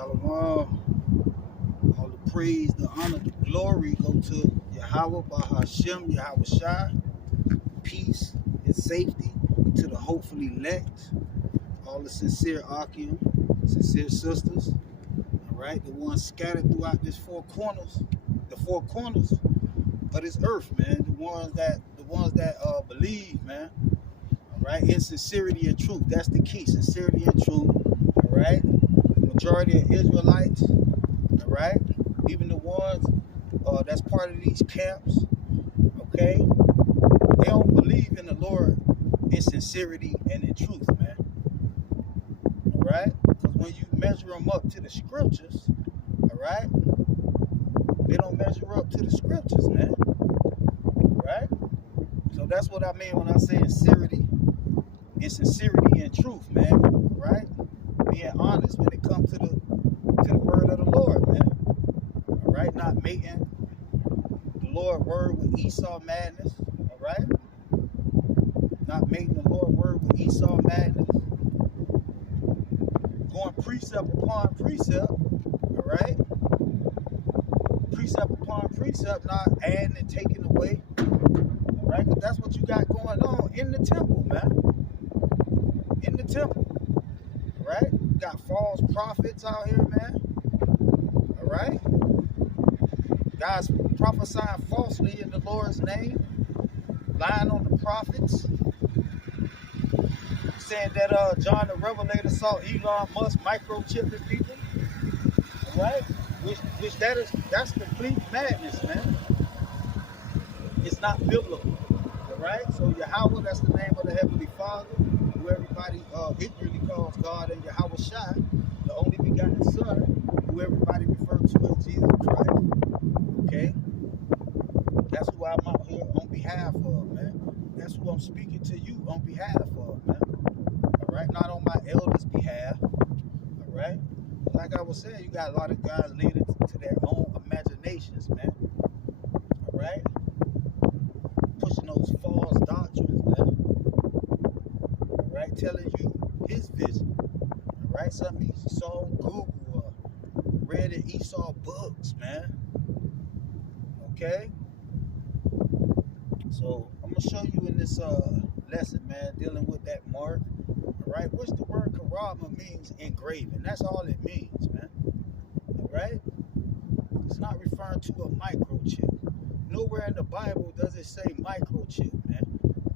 Shalom. All the praise, the honor, the glory go to Yahweh, Bahashem, Yahweh Shai. Peace and safety to the hopefully elect. All the sincere Akim, sincere sisters. All right, the ones scattered throughout this four corners of this earth, man. The ones that believe, man. All right, in sincerity and truth. That's the key. Sincerity and truth. All right. Majority of Israelites, all right, even the ones that's part of these camps, okay, they don't believe in the Lord in sincerity and in truth, man. All right, because when you measure them up to the scriptures, all right, they don't measure up to the scriptures, man. All right, so that's what I mean when I say sincerity and truth, man. All right, being honest when it comes to the word of the Lord, man. All right, not mating the Lord word with Esau madness. All right, not mating the Lord word with Esau madness. Going precept upon precept. All right, precept upon precept, not adding and taking away. All right, because that's what you got going on in the temple, man. In the temple. All right, you got false prophets out here, man. All right, guys prophesying falsely in the Lord's name, lying on the prophets, saying that John the Revelator saw Elon Musk microchipping people. All right, that's complete madness, man. It's not biblical. All right, so Yahweh, that's the name of the Heavenly Father, who everybody ignorantly calls God, and Yahweh Shai, the only begotten Son, who everybody refers to as Jesus Christ. Okay? That's who I'm out here on behalf of, man. That's who I'm speaking to you on behalf of, man. All right? Not on my elders' behalf. All right? Like I was saying, you got a lot of guys leading to their own imaginations, man. All right? Pushing those false doctrines, man. All right? Telling you his vision. All right? Something he saw on Google or read in Esau books, man. Okay? So I'm gonna show you in this lesson, man, dealing with that mark, all right, which the word Charagma means engraving. That's all it means, man. All right, it's not referring to a microchip. Nowhere in the Bible does it say microchip, man.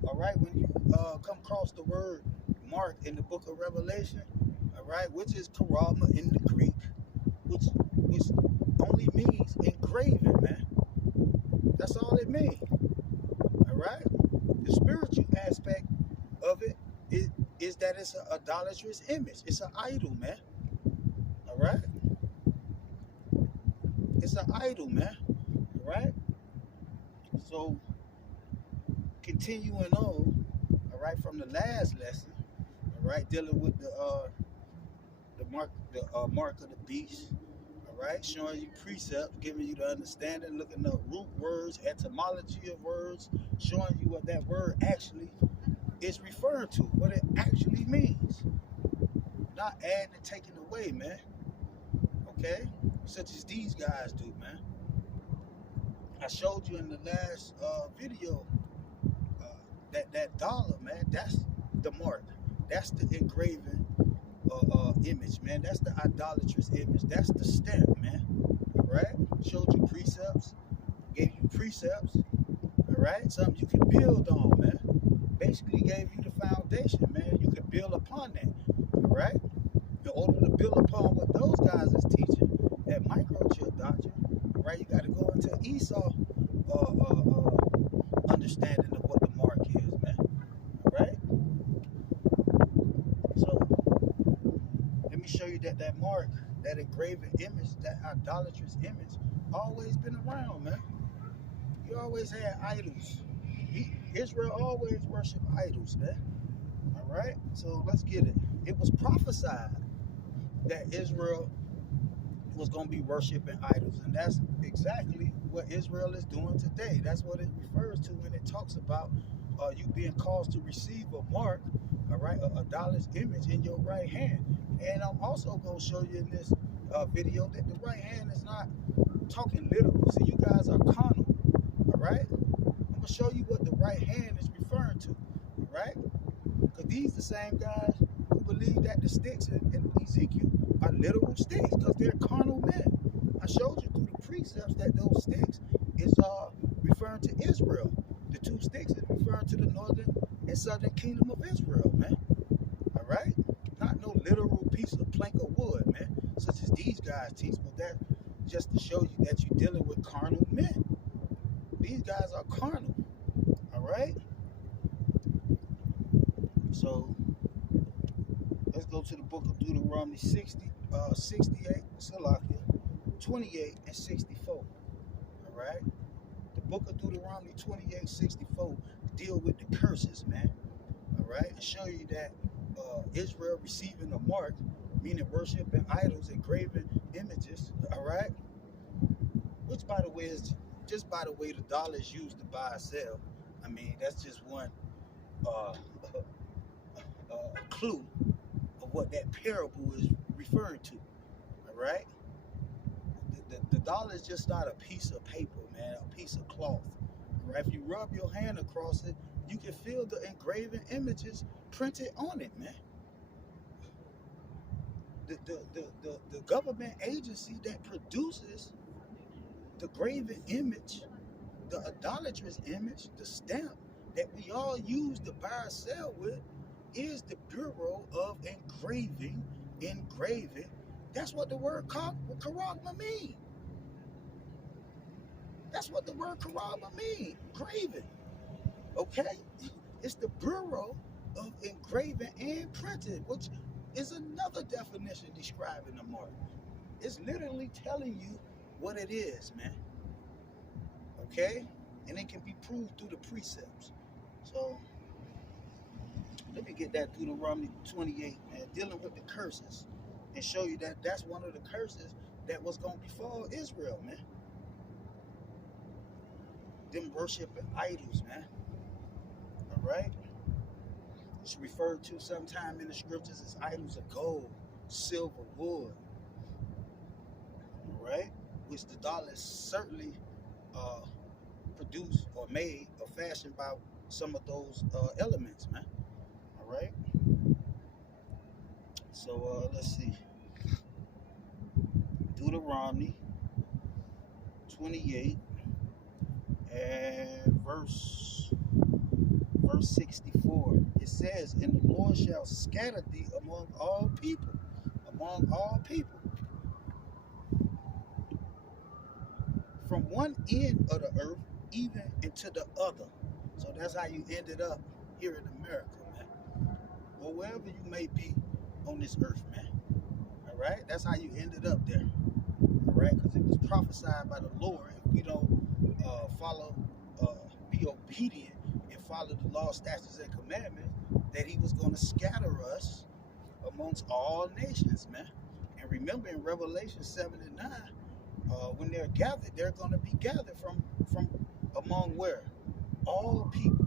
All right, when you come across the word mark in the book of Revelation, all right, which is Charagma in the Greek, which only means engraving, man. That's all it means. All right? The spiritual aspect of it is that it's an idolatrous image. It's an idol, man. All right? It's an idol, man. All right? So, continuing on, all right, from the last lesson, all right, dealing with the mark of the beast. All right, showing you precepts, giving you the understanding, looking up root words, etymology of words, showing you what that word actually is referring to, what it actually means. Not adding and taking away, man. Okay? Such as these guys do, man. I showed you in the last video that dollar, man, that's the mark. That's the engraving image, man. That's the idolatrous image. That's the stamp, man. All right? Showed you precepts, gave you precepts, all right? Something you can build on, man. Basically gave you the foundation, man. You can build upon that, all right? In order to build upon what those guys is teaching, that microchip doctrine, right? You got to go into Esau understanding of what the mark is, man. All right? So, let me show you that mark, that engraving image, that idolatrous image, always been around, man. You always had idols. Israel always worshiped idols, man. All right? So let's get it. It was prophesied that Israel was going to be worshiping idols. And that's exactly what Israel is doing today. That's what it refers to when it talks about you being caused to receive a mark, all right, a idol's image in your right hand. And I'm also going to show you in this video that the right hand is not talking literal. See, you guys are carnal, all right? I'm going to show you what the right hand is referring to, all right? Because these the same guys who believe that the sticks in Ezekiel are literal sticks because they're carnal men. I showed you through the precepts that those sticks is referring to Israel. The two sticks is referring to the northern and southern kingdom of Israel, man. All right? Not no literal piece of plank of wood, man, such as these guys teach, but that just to show you that you're dealing with carnal men. These guys are carnal, all right? So let's go to the book of Deuteronomy 68, Salakia, 28 and 64, all right? The book of Deuteronomy 28, 64 deal with the curses, man, all right? And show you that Israel receiving a mark, meaning worshiping idols and graven images, all right? Which, by the way, is just by the way the dollar is used to buy or sell. I mean, that's just one uh, clue of what that parable is referring to, all right? The dollar is just not a piece of paper, man, a piece of cloth, all right? If you rub your hand across it, you can feel the engraven images printed on it, man. The government agency that produces the graven image, the idolatrous image, the stamp that we all use to buy or sell with is the Bureau of Engraving. That's what the word Charagma means. That's what the word Charagma means. Graven. Okay? It's the Bureau of Engraving and Printing, which is another definition describing the mark. It's literally telling you what it is, man. Okay? And it can be proved through the precepts. So, let me get that Deuteronomy 28, man, dealing with the curses, and show you that that's one of the curses that was going to befall Israel, man. Them worshiping idols, man. All right? It's referred to sometime in the scriptures as idols of gold, silver, wood. All right? Which the dollar is certainly produced or made or fashioned by some of those elements, man. All right? So let's see. Deuteronomy 28 and verse 64. It says, "And the Lord shall scatter thee among all people, from one end of the earth even into the other." So that's how you ended up here in America, man. Or wherever you may be on this earth, man. All right? That's how you ended up there. All right? Because it was prophesied by the Lord, if we don't be obedient and follow the law, statutes, and commandments, that he was going to scatter us amongst all nations, man. And remember in Revelation 7 and 9, when they're gathered, they're going to be gathered from among where? All people,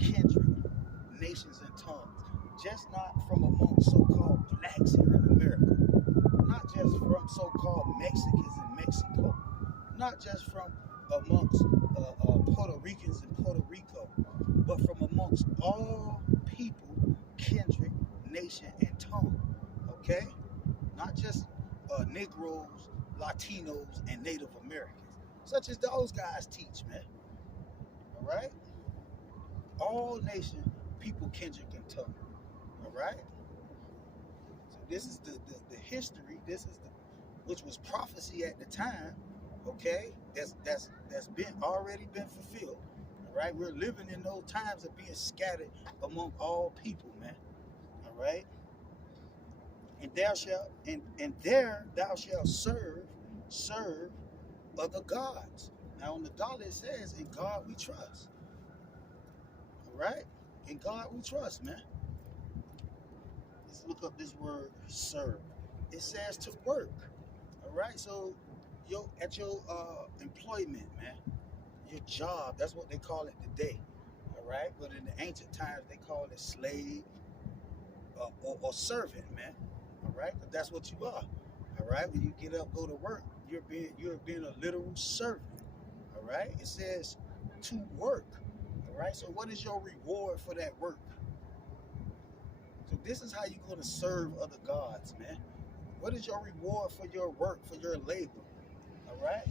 kindred, nations, and tongues. Just not from amongst so-called blacks here in America. Not just from so-called Mexicans in Mexico. Not just from amongst Puerto Ricans in Puerto Rico. But from amongst all people, kindred, nation, and tongue. Okay? Not just Negroes, Latinos, and Native Americans. Such as those guys teach, man. All right? All nation, people, kindred, and tongue. All right? So this is the history. This is which was prophecy at the time. Okay? That's already been fulfilled. All right? We're living in those times of being scattered among all people, man. All right? And there thou shalt serve other gods. Now on the dollar it says, "In God we trust." All right? In God we trust, man. Let's look up this word serve. It says to work. All right? So at your employment, man, your job, that's what they call it today. All right? But in the ancient times they called it slave or servant, man. All right, but that's what you are. All right, when you get up, go to work, you're being a literal servant. All right, it says to work. All right, so what is your reward for that work? So this is how you're going to serve other gods, man. What is your reward for your work, for your labor? All right,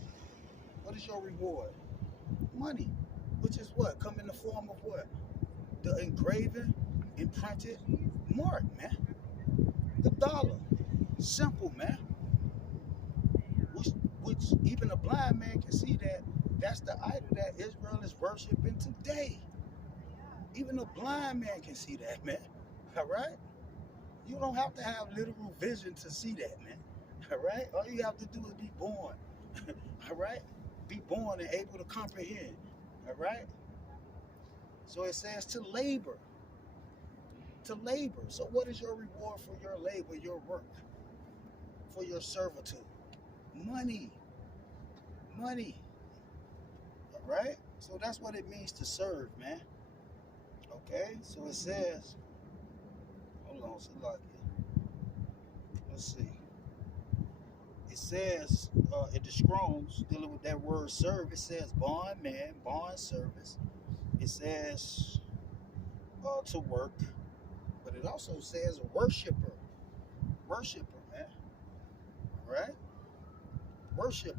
what is your reward? Money, which is what come in the form of what? The engraven, imprinted mark, man. The dollar. Simple, man. Which, which even a blind man can see that that's the idol that Israel is worshiping today. Even a blind man can see that, man. All right? You don't have to have literal vision to see that, man. All right? All you have to do is be born. All right? Be born and able to comprehend. All right? So it says to labor. To labor. So what is your reward for your labor, your work, for your servitude? Money. Money. All right? So that's what it means to serve, man. Okay? So it says, hold on, let's see. It says in the Strong's, dealing with that word serve, it says bond man, bond service. It says to work, but it also says worshiper. Worshiper, man. All right? Worshiper.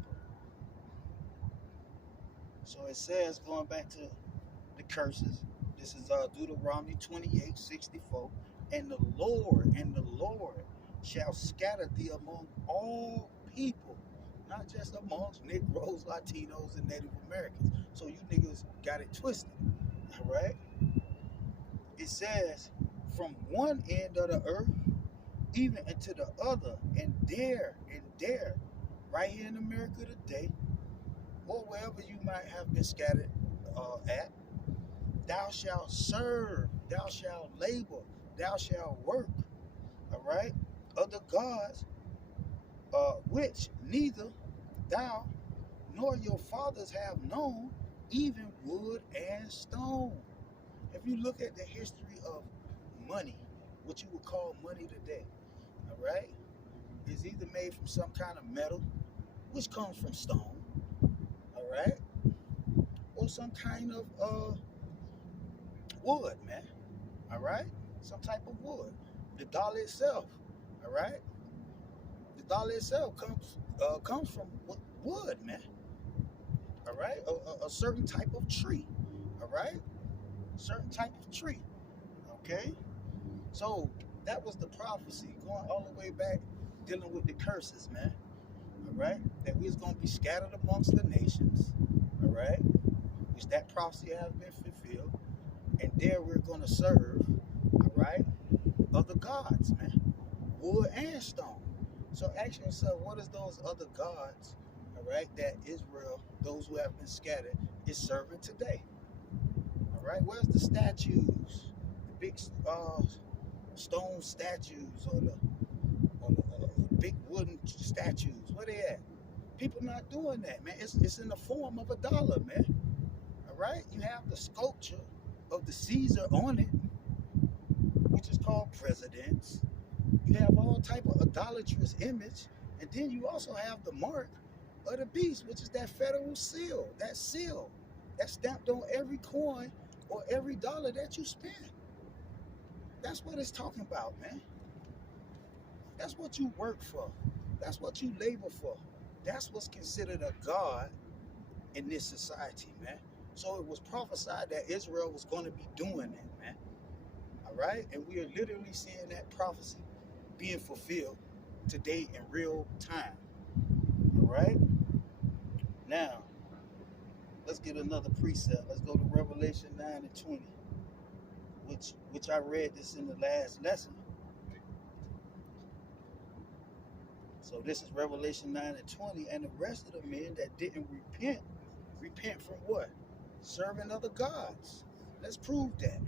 So it says, going back to the curses, this is Deuteronomy 28:64. And the Lord shall scatter thee among all people, not just amongst Negroes, Latinos, and Native Americans. So you niggas got it twisted. All right? It says, from one end of the earth, even into the other, and there, right here in America today, or wherever you might have been scattered at, thou shalt serve, thou shalt labor, thou shalt work, all right? Other gods, which neither thou nor your fathers have known, even wood and stone. If you look at the history of money, what you would call money today, all right, is either made from some kind of metal, which comes from stone, all right, or some kind of wood, man, all right, some type of wood. The dollar itself, all right, the dollar itself comes from wood, man, all right, a certain type of tree, all right, certain type of tree, okay. So that was the prophecy going all the way back, dealing with the curses, man. All right, that we was gonna be scattered amongst the nations. All right, which that prophecy has been fulfilled, and there we're gonna serve. All right, other gods, man, wood and stone. So ask yourself, what is those other gods? All right, that Israel, those who have been scattered, is serving today. All right, where's the statues, the big stone statues, or the big wooden statues? Where they at? People not doing that, man. It's in the form of a dollar, man. All right, you have the sculpture of the Caesar on it, which is called presidents. You have all type of idolatrous image, and then you also have the mark of the beast, which is that federal seal, that's stamped on every coin or every dollar that you spend. That's what it's talking about, man. That's what you work for. That's what you labor for. That's what's considered a god in this society, man. So it was prophesied that Israel was going to be doing that, man. All right? And we are literally seeing that prophecy being fulfilled today in real time. All right? Now, let's get another precept. Let's go to Revelation 9:20, which I read this in the last lesson. So this is Revelation 9:20, and the rest of the men that didn't repent from what? Serving other gods. Let's prove that.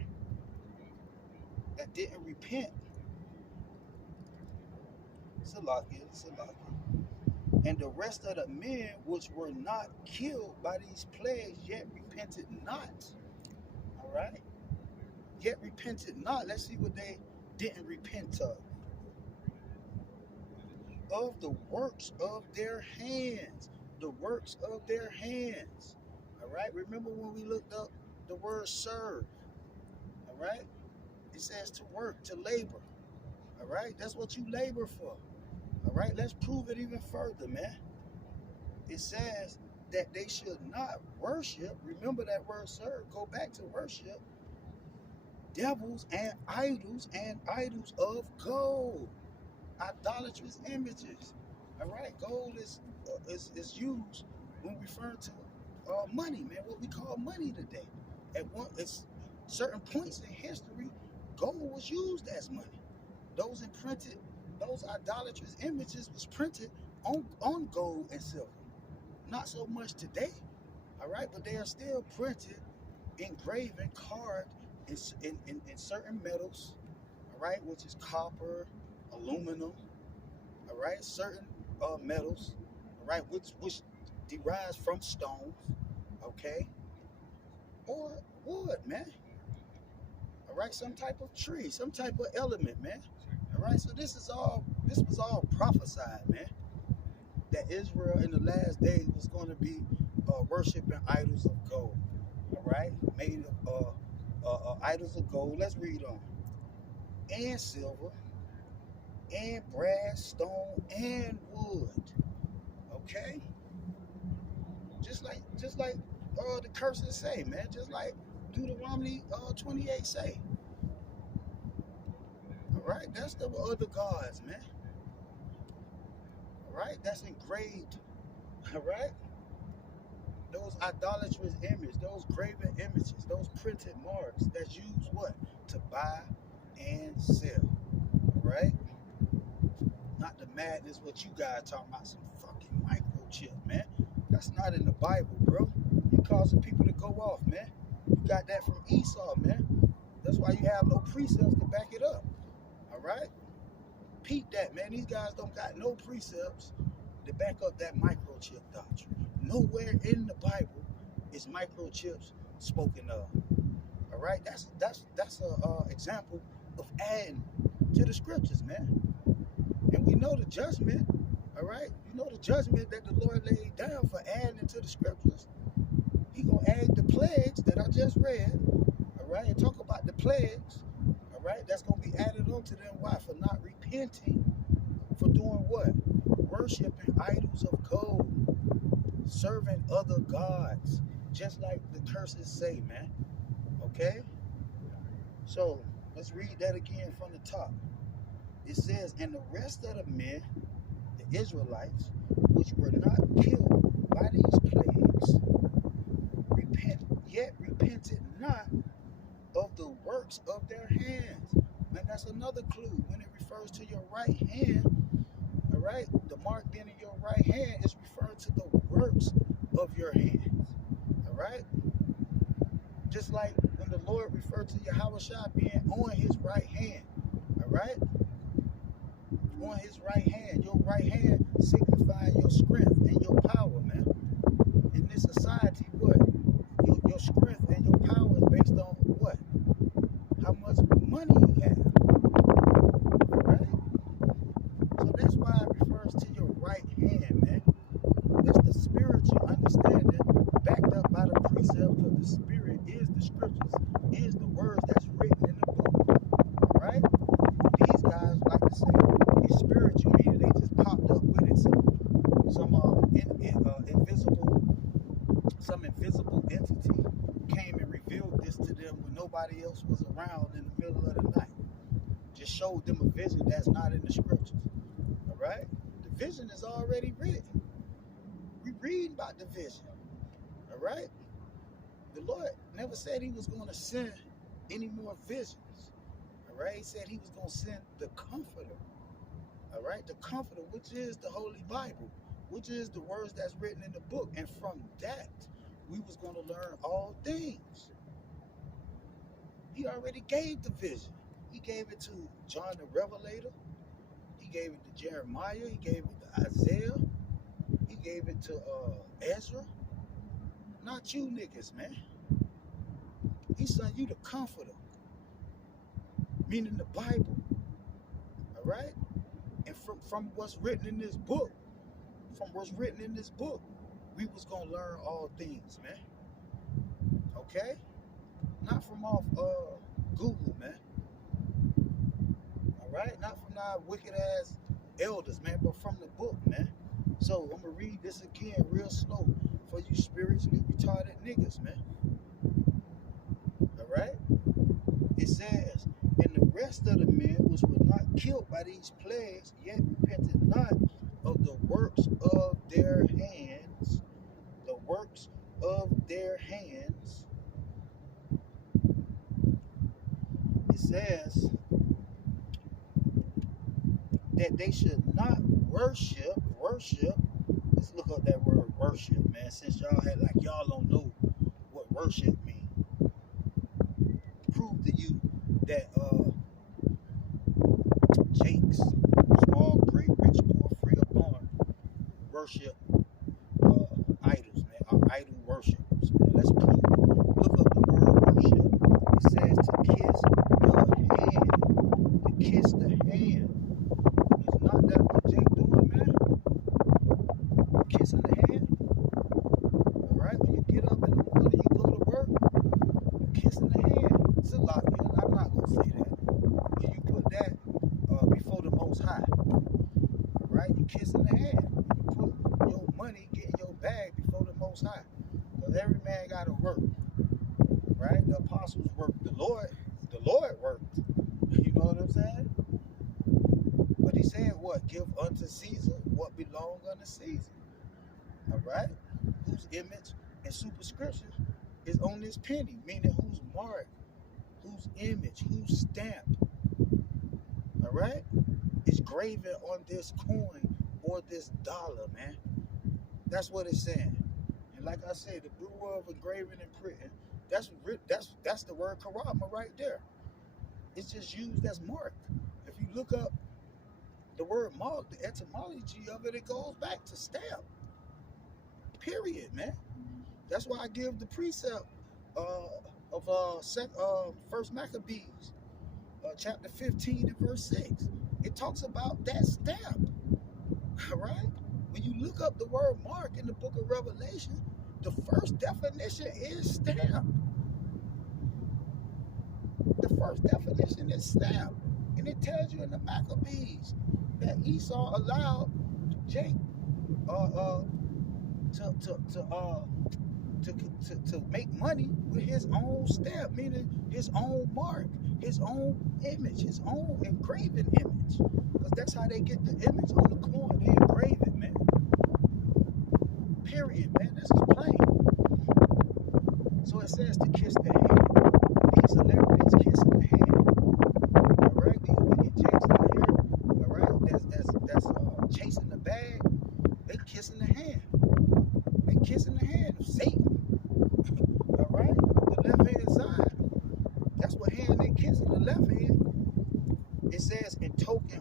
That didn't repent. Salakia. And the rest of the men which were not killed by these plagues yet repented not. All right? Yet repented not. Let's see what they didn't repent of. of the works of their hands. The works of their hands. All right. Remember when we looked up the word serve? All right. It says to work, to labor. All right. That's what you labor for. All right. Let's prove it even further, man. It says that they should not worship. Remember that word serve. Go back to worship devils and idols of gold, idolatrous images. All right, gold is used when referring to money, man. What we call money today. It's certain points in history, gold was used as money. Those idolatrous images was printed on gold and silver. Not so much today, all right, but they are still printed, engraved, and carved in certain metals, all right, which is copper, aluminum, all right, certain metals, all right, which derives from stones, okay, or wood, man, all right, some type of tree, some type of element, man, all right. So this was all prophesied, man, that Israel in the last days was going to be worshiping idols of gold, all right, made of idols of gold. Let's read on. And silver, and brass, stone, and wood. Okay, just like the curses say, man. Just like Deuteronomy 28 say. All right, that's the other gods, man. All right, that's engraved. All right, those idolatrous images, those graven images, those printed marks that's used what to buy and sell. All right. Not the madness what you guys talking about, some fucking microchip, man. That's not in the Bible, bro. You causing people to go off, man. You got that from Esau, man. That's why you have no precepts to back it up. All right? Peep that, man. These guys don't got no precepts to back up that microchip doctrine. Nowhere in the Bible is microchips spoken of. All right? That's a example of adding to the scriptures, man. And we know the judgment, all right? You know the judgment that the Lord laid down for adding to the scriptures. He gonna add the plagues that I just read, all right? And talk about the plagues, all right? That's gonna be added onto them. Why? For not repenting, for doing what? Worshiping idols of gold, serving other gods, just like the curses say, man. Okay? So let's read that again from the top. It says, and the rest of the men, the Israelites, which were not killed by these plagues, repented not of the works of their hands. Man, that's another clue. When it refers to your right hand, all right, the mark being in your right hand is referring to the works of your hands, all right? Just like when the Lord referred to Yahushua being on his right hand, all right? On his right hand, your right hand signifying your strength and your power, man. In this society, what? Your strength and your power is based on what? How much money you have, right? So that's why it refers to your right hand, man. That's the spiritual understanding backed up by the precepts of the Spirit is the scriptures, is the words that's written in the book, right? These guys like to say it's spiritual, meaning they just popped up with it. Some invisible entity came and revealed this to them when nobody else was around in the middle of the night. Just showed them a vision that's not in the scriptures. All right? The vision is already written. We read about the vision. All right? The Lord never said he was going to send any more visions. All right? He said he was going to send the Comforter. All right? The Comforter, which is the Holy Bible, which is the words that's written in the book. And from that, we was going to learn all things. He already gave the vision. He gave it to John the Revelator. He gave it to Jeremiah. He gave it to Isaiah. He gave it to Ezra. Not you niggas, man. He sent you the Comforter, meaning the Bible. All right? And from what's written in this book, we was gonna learn all things, man. Okay? Not from off Google, man. All right? Not from our wicked ass elders, man, but from the book, man. So I'm gonna read this again real slow for you spiritually retarded niggas, man. All right? It says, and the rest of the men which were not killed by these plagues, yet repented not of the works of their hands, the works of their hands. It says that they should not worship. Let's look up that word worship, man. Since y'all don't know what worship means. Prove to you that Jake's small, great, rich, poor, free or born worship idols, man. Or idol worshipers, man. Let's prove it. Look up the word worship. It says to kiss the hand. To kiss the hand. It's not that what Jake doing, man. Kissing the hand. All right, when you get up in the morning, you go to work, you kissing the hand. It's a lot, man. I'm not gonna say that. When you put that before the Most High, all right, you kissing the hand. You put your money, get in your bag before the Most High, because every man got to work, right? The apostles worked. The Lord worked. You know what I'm saying? But he said, what? Give unto Caesar what belong unto Caesar. All right? Whose image and superscription is on this penny, meaning whose mark, whose image, whose stamp, all right, is graven on this coin or this dollar, man. That's what it's saying. And like I said, the Bureau of Engraving and Printing, that's the word Charagma right there. It's just used as mark. If you look up the word mark, the etymology of it, it goes back to stamp. Period, man. That's why I give the precept of First Maccabees, chapter 15 and verse 6. It talks about that stamp. All right? When you look up the word mark in the book of Revelation, the first definition is stamp. The first definition is stamp. And it tells you in the Maccabees that Esau allowed Jake to make money with his own stamp, meaning his own mark, his own image, his own engraving image. Because that's how they get the image on the coin. They engrave it, man. Period, man. This is plain. So it says to kiss the hand. These celebrities kissing the hand. All right, these wicked jakes out here. All right, that's chasing the bag. They kissing the hand. They kissing the hand of Satan. All right, the left hand side. That's what hand they kissing. The left hand. It says in token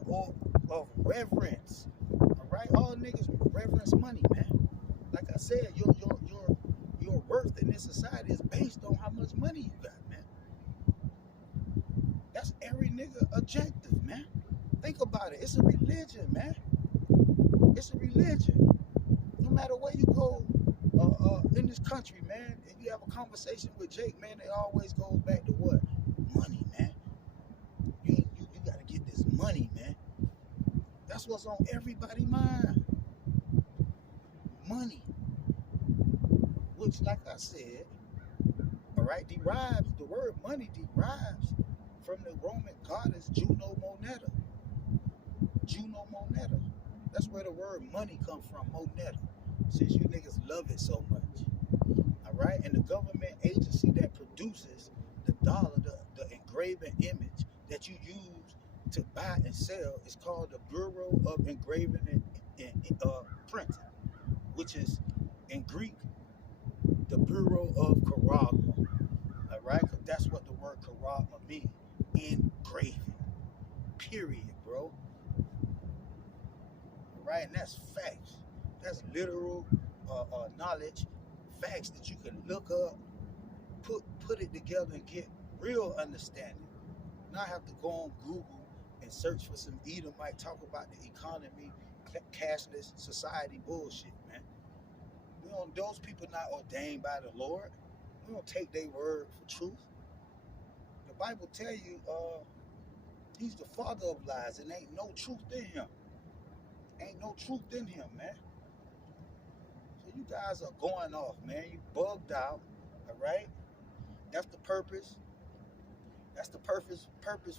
of reverence. All right, all niggas reverence money, man. Like I said, your worth in this society is based on how much money you got, man. That's every nigga objective, man. Think about it. It's a religion, man. It's a religion. No matter where you go in this country, man, and you have a conversation with Jake, man, it always goes back to what? Money, man. You got to get this money, man. That's what's on everybody's mind. Money. Which, like I said, all right, the word money derives from the Roman goddess Juno Moneta. Juno Moneta. That's where the word money comes from, Moneta. Since you niggas love it so much. All right, and the government agency that produces the dollar, the engraving image that you use to buy and sell is called the Bureau of Engraving and Printing, which is in Greek the Bureau of Charagma. All right, because that's what the word Charagma means, engraving. Period, bro. All right, and that's facts. That's literal knowledge, facts that you can look up, put it together and get real understanding. Not have to go on Google and search for some Edomite talk about the economy, cashless society bullshit, man. We don't, those people not ordained by the Lord. We don't take their word for truth. The Bible tell you he's the father of lies and ain't no truth in him. Ain't no truth in him, man. So you guys are going off, man. You bugged out, all right? That's the purpose. That's the purpose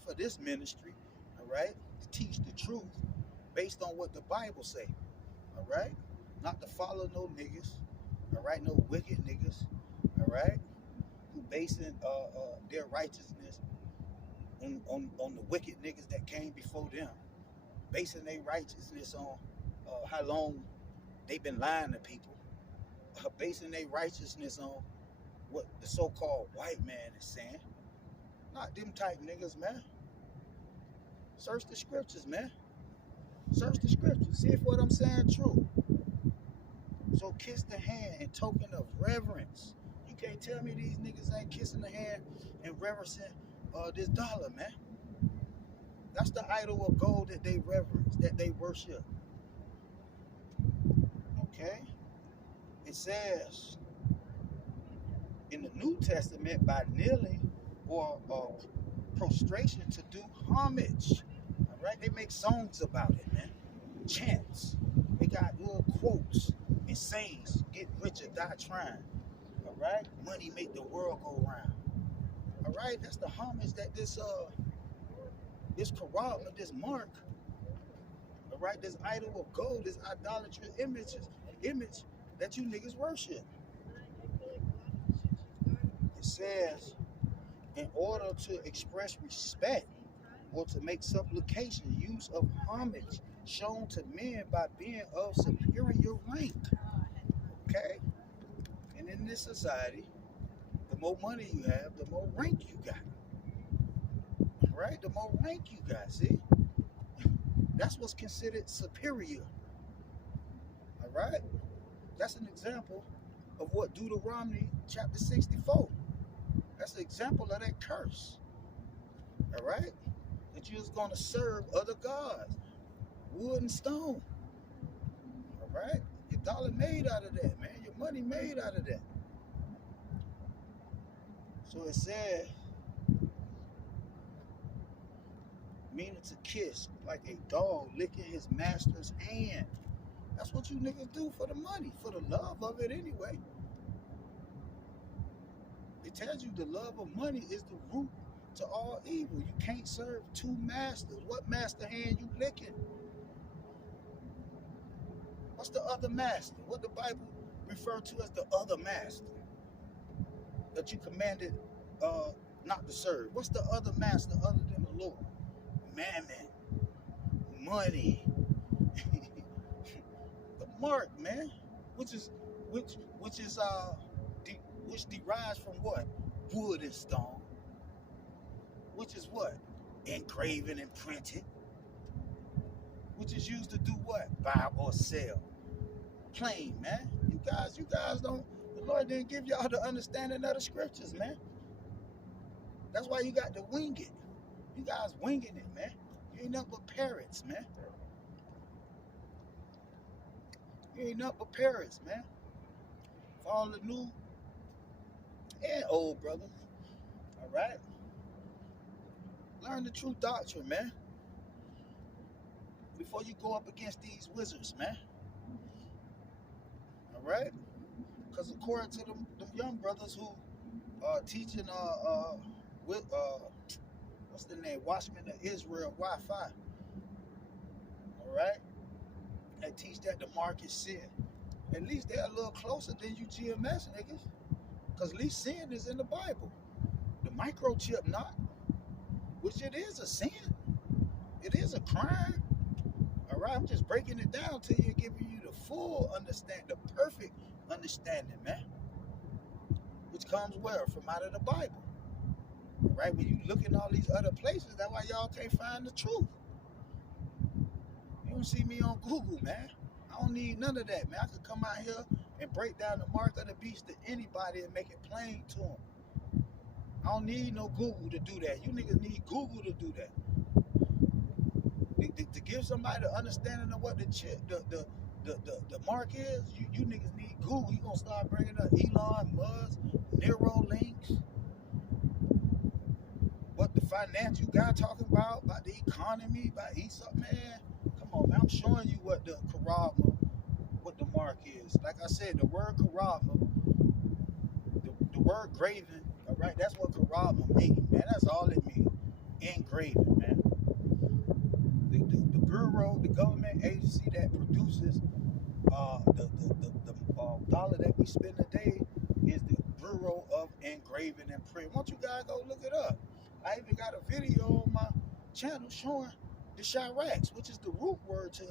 for this ministry, all right? To teach the truth based on what the Bible say, all right? Not to follow no niggas, all right? No wicked niggas, all right? Who basing their righteousness on the wicked niggas that came before them, basing their righteousness on how long they've been lying to people, basing their righteousness on what the so-called white man is saying. Not them type niggas, man. Search the scriptures, man. Search the scriptures. See if what I'm saying true. So kiss the hand in token of reverence. You can't tell me these niggas ain't kissing the hand and reverencing this dollar, man. That's the idol of gold that they reverence, that they worship. Okay? It says in the New Testament by kneeling or prostration to do homage. All right? They make songs about it, man. Chants. They got little quotes and sayings. Get rich or die trying. All right? Money make the world go round. All right? That's the homage that this Charagma, this mark, all right, this idol of gold, this idolatry image that you niggas worship. It says, in order to express respect or to make supplication, use of homage shown to men by being of superior rank. Okay? And in this society, the more money you have, the more rank you got. Right? The more rank you got, see? That's what's considered superior. All right? That's an example of what Deuteronomy chapter 64. That's an example of that curse. All right? That you're just going to serve other gods, wood and stone. All right? Your dollar made out of that, man. Your money made out of that. So it said, meaning to kiss, like a dog licking his master's hand. That's what you niggas do for the money, for the love of it anyway. It tells you the love of money is the root to all evil. You can't serve two masters. What master hand you licking? What's the other master? What the Bible refer to as the other master that you commanded not to serve? What's the other master other than the Lord? Mammon, money, the mark, man, which derives from what? Wood and stone, which is what? Engraven and printed, which is used to do what? Buy or sell. Plain, man. You guys don't. The Lord didn't give y'all the understanding of the scriptures, man. That's why you got to wing it. You guys winging it, man. You ain't nothing but parrots, man. You ain't nothing but parrots, man. For all the new and old brothers. All right? Learn the true doctrine, man. Before you go up against these wizards, man. All right? Because according to them young brothers who are teaching what's the name? Watchmen of Israel Wi-Fi. All right? They teach that the mark is sin. At least they're a little closer than you GMS niggas. Because at least sin is in the Bible. The microchip not. Which it is a sin. It is a crime. All right? I'm just breaking it down to you and giving you the full understanding, the perfect understanding, man. Which comes where? From out of the Bible. Right? When you look in all these other places, that's why y'all can't find the truth. You don't see me on Google, man. I don't need none of that, man. I could come out here and break down the mark of the beast to anybody and make it plain to them. I don't need no Google to do that. You niggas need Google to do that. To give somebody the understanding of what the mark is, you niggas need Google. You gonna start bringing up Elon Musk, Neuralinks, what the financial guy talking about the economy, about something, man. Come on, man. I'm showing you what the Charagma, what the mark is. Like I said, the word Charagma, the word graven, all right, that's what Charagma means, man. That's all it means. Engraving, man. The bureau, the government agency that produces the dollar that we spend a day is the Bureau of Engraving and Print. Why don't you guys go look it up? I even got a video on my channel showing the Charagma, which is the root word to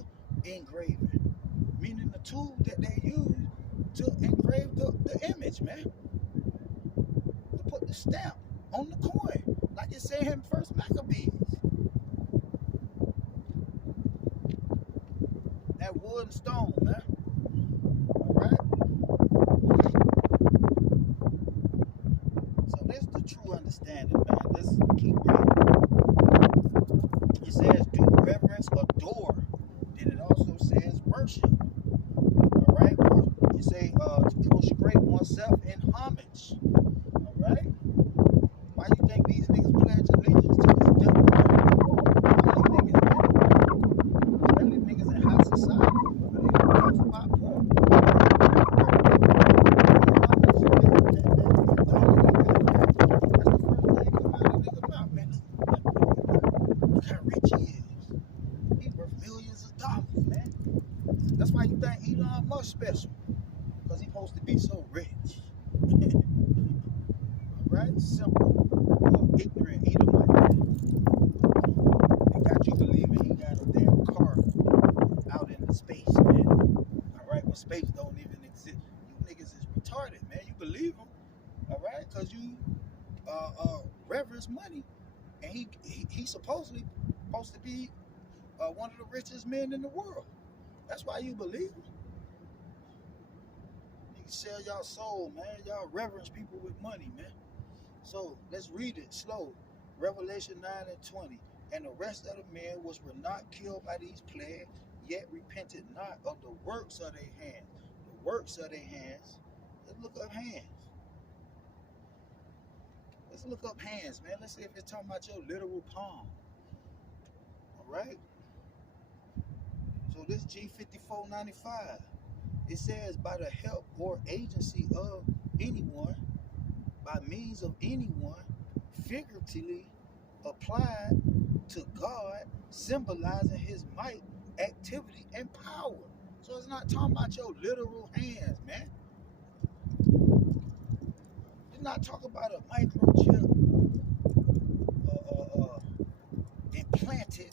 engraving, meaning the tool that they use to engrave the image, man. To put the stamp on the coin, like it said in First Maccabees. That wood and stone, man. Alright? So this is the true understanding, man. Let's keep reading. It says do reverence, adore. Then it also says worship. Alright? It says to prostrate oneself in homage. Alright? Why you think these niggas pledge allegiance to this devil, man? Why you niggas, man? Especially niggas in high society. About porn. Look how rich he is. He's worth millions of dollars, man. That's why you think Elon Musk special. Because he's supposed to be so rich. Right? Simple. Ignorant Edomite, man. They got you believing he got a damn car out in the space, man. Alright, when space don't even exist. You niggas is retarded, man. You believe him, alright? Because you reverence money. And he supposedly supposed to be one of the richest men in the world. That's why you believe him. You can sell y'all soul, man. Y'all reverence people with money, man. So let's read it slow. Revelation 9:20. And the rest of the men were not killed by these plagues, yet repented not of the works of their hands. The works of their hands. Let's look up hands. Let's look up hands, man. Let's see if it's talking about your literal palm. Alright? So this G5495. It says by the help or agency of anyone, by means of anyone, figuratively applied to God, symbolizing his might, activity, and power. So it's not talking about your literal hands, man. It's not talking about a microchip implanted,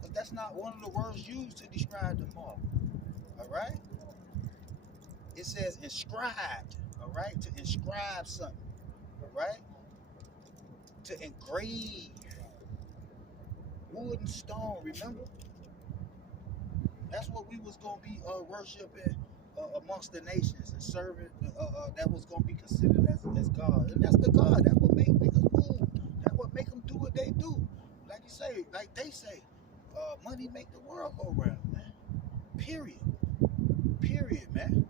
but that's not one of the words used to describe the mark. All right? It says inscribed, all right? To inscribe something, all right? To engrave wood and stone, remember? That's what we was going to be worshiping amongst the nations and serving, that was going to be considered as God. And that's the God. That's what make niggas move. That's what make them do what they do. Like you say, like they say, money make the world go round, man. Period. Period, man.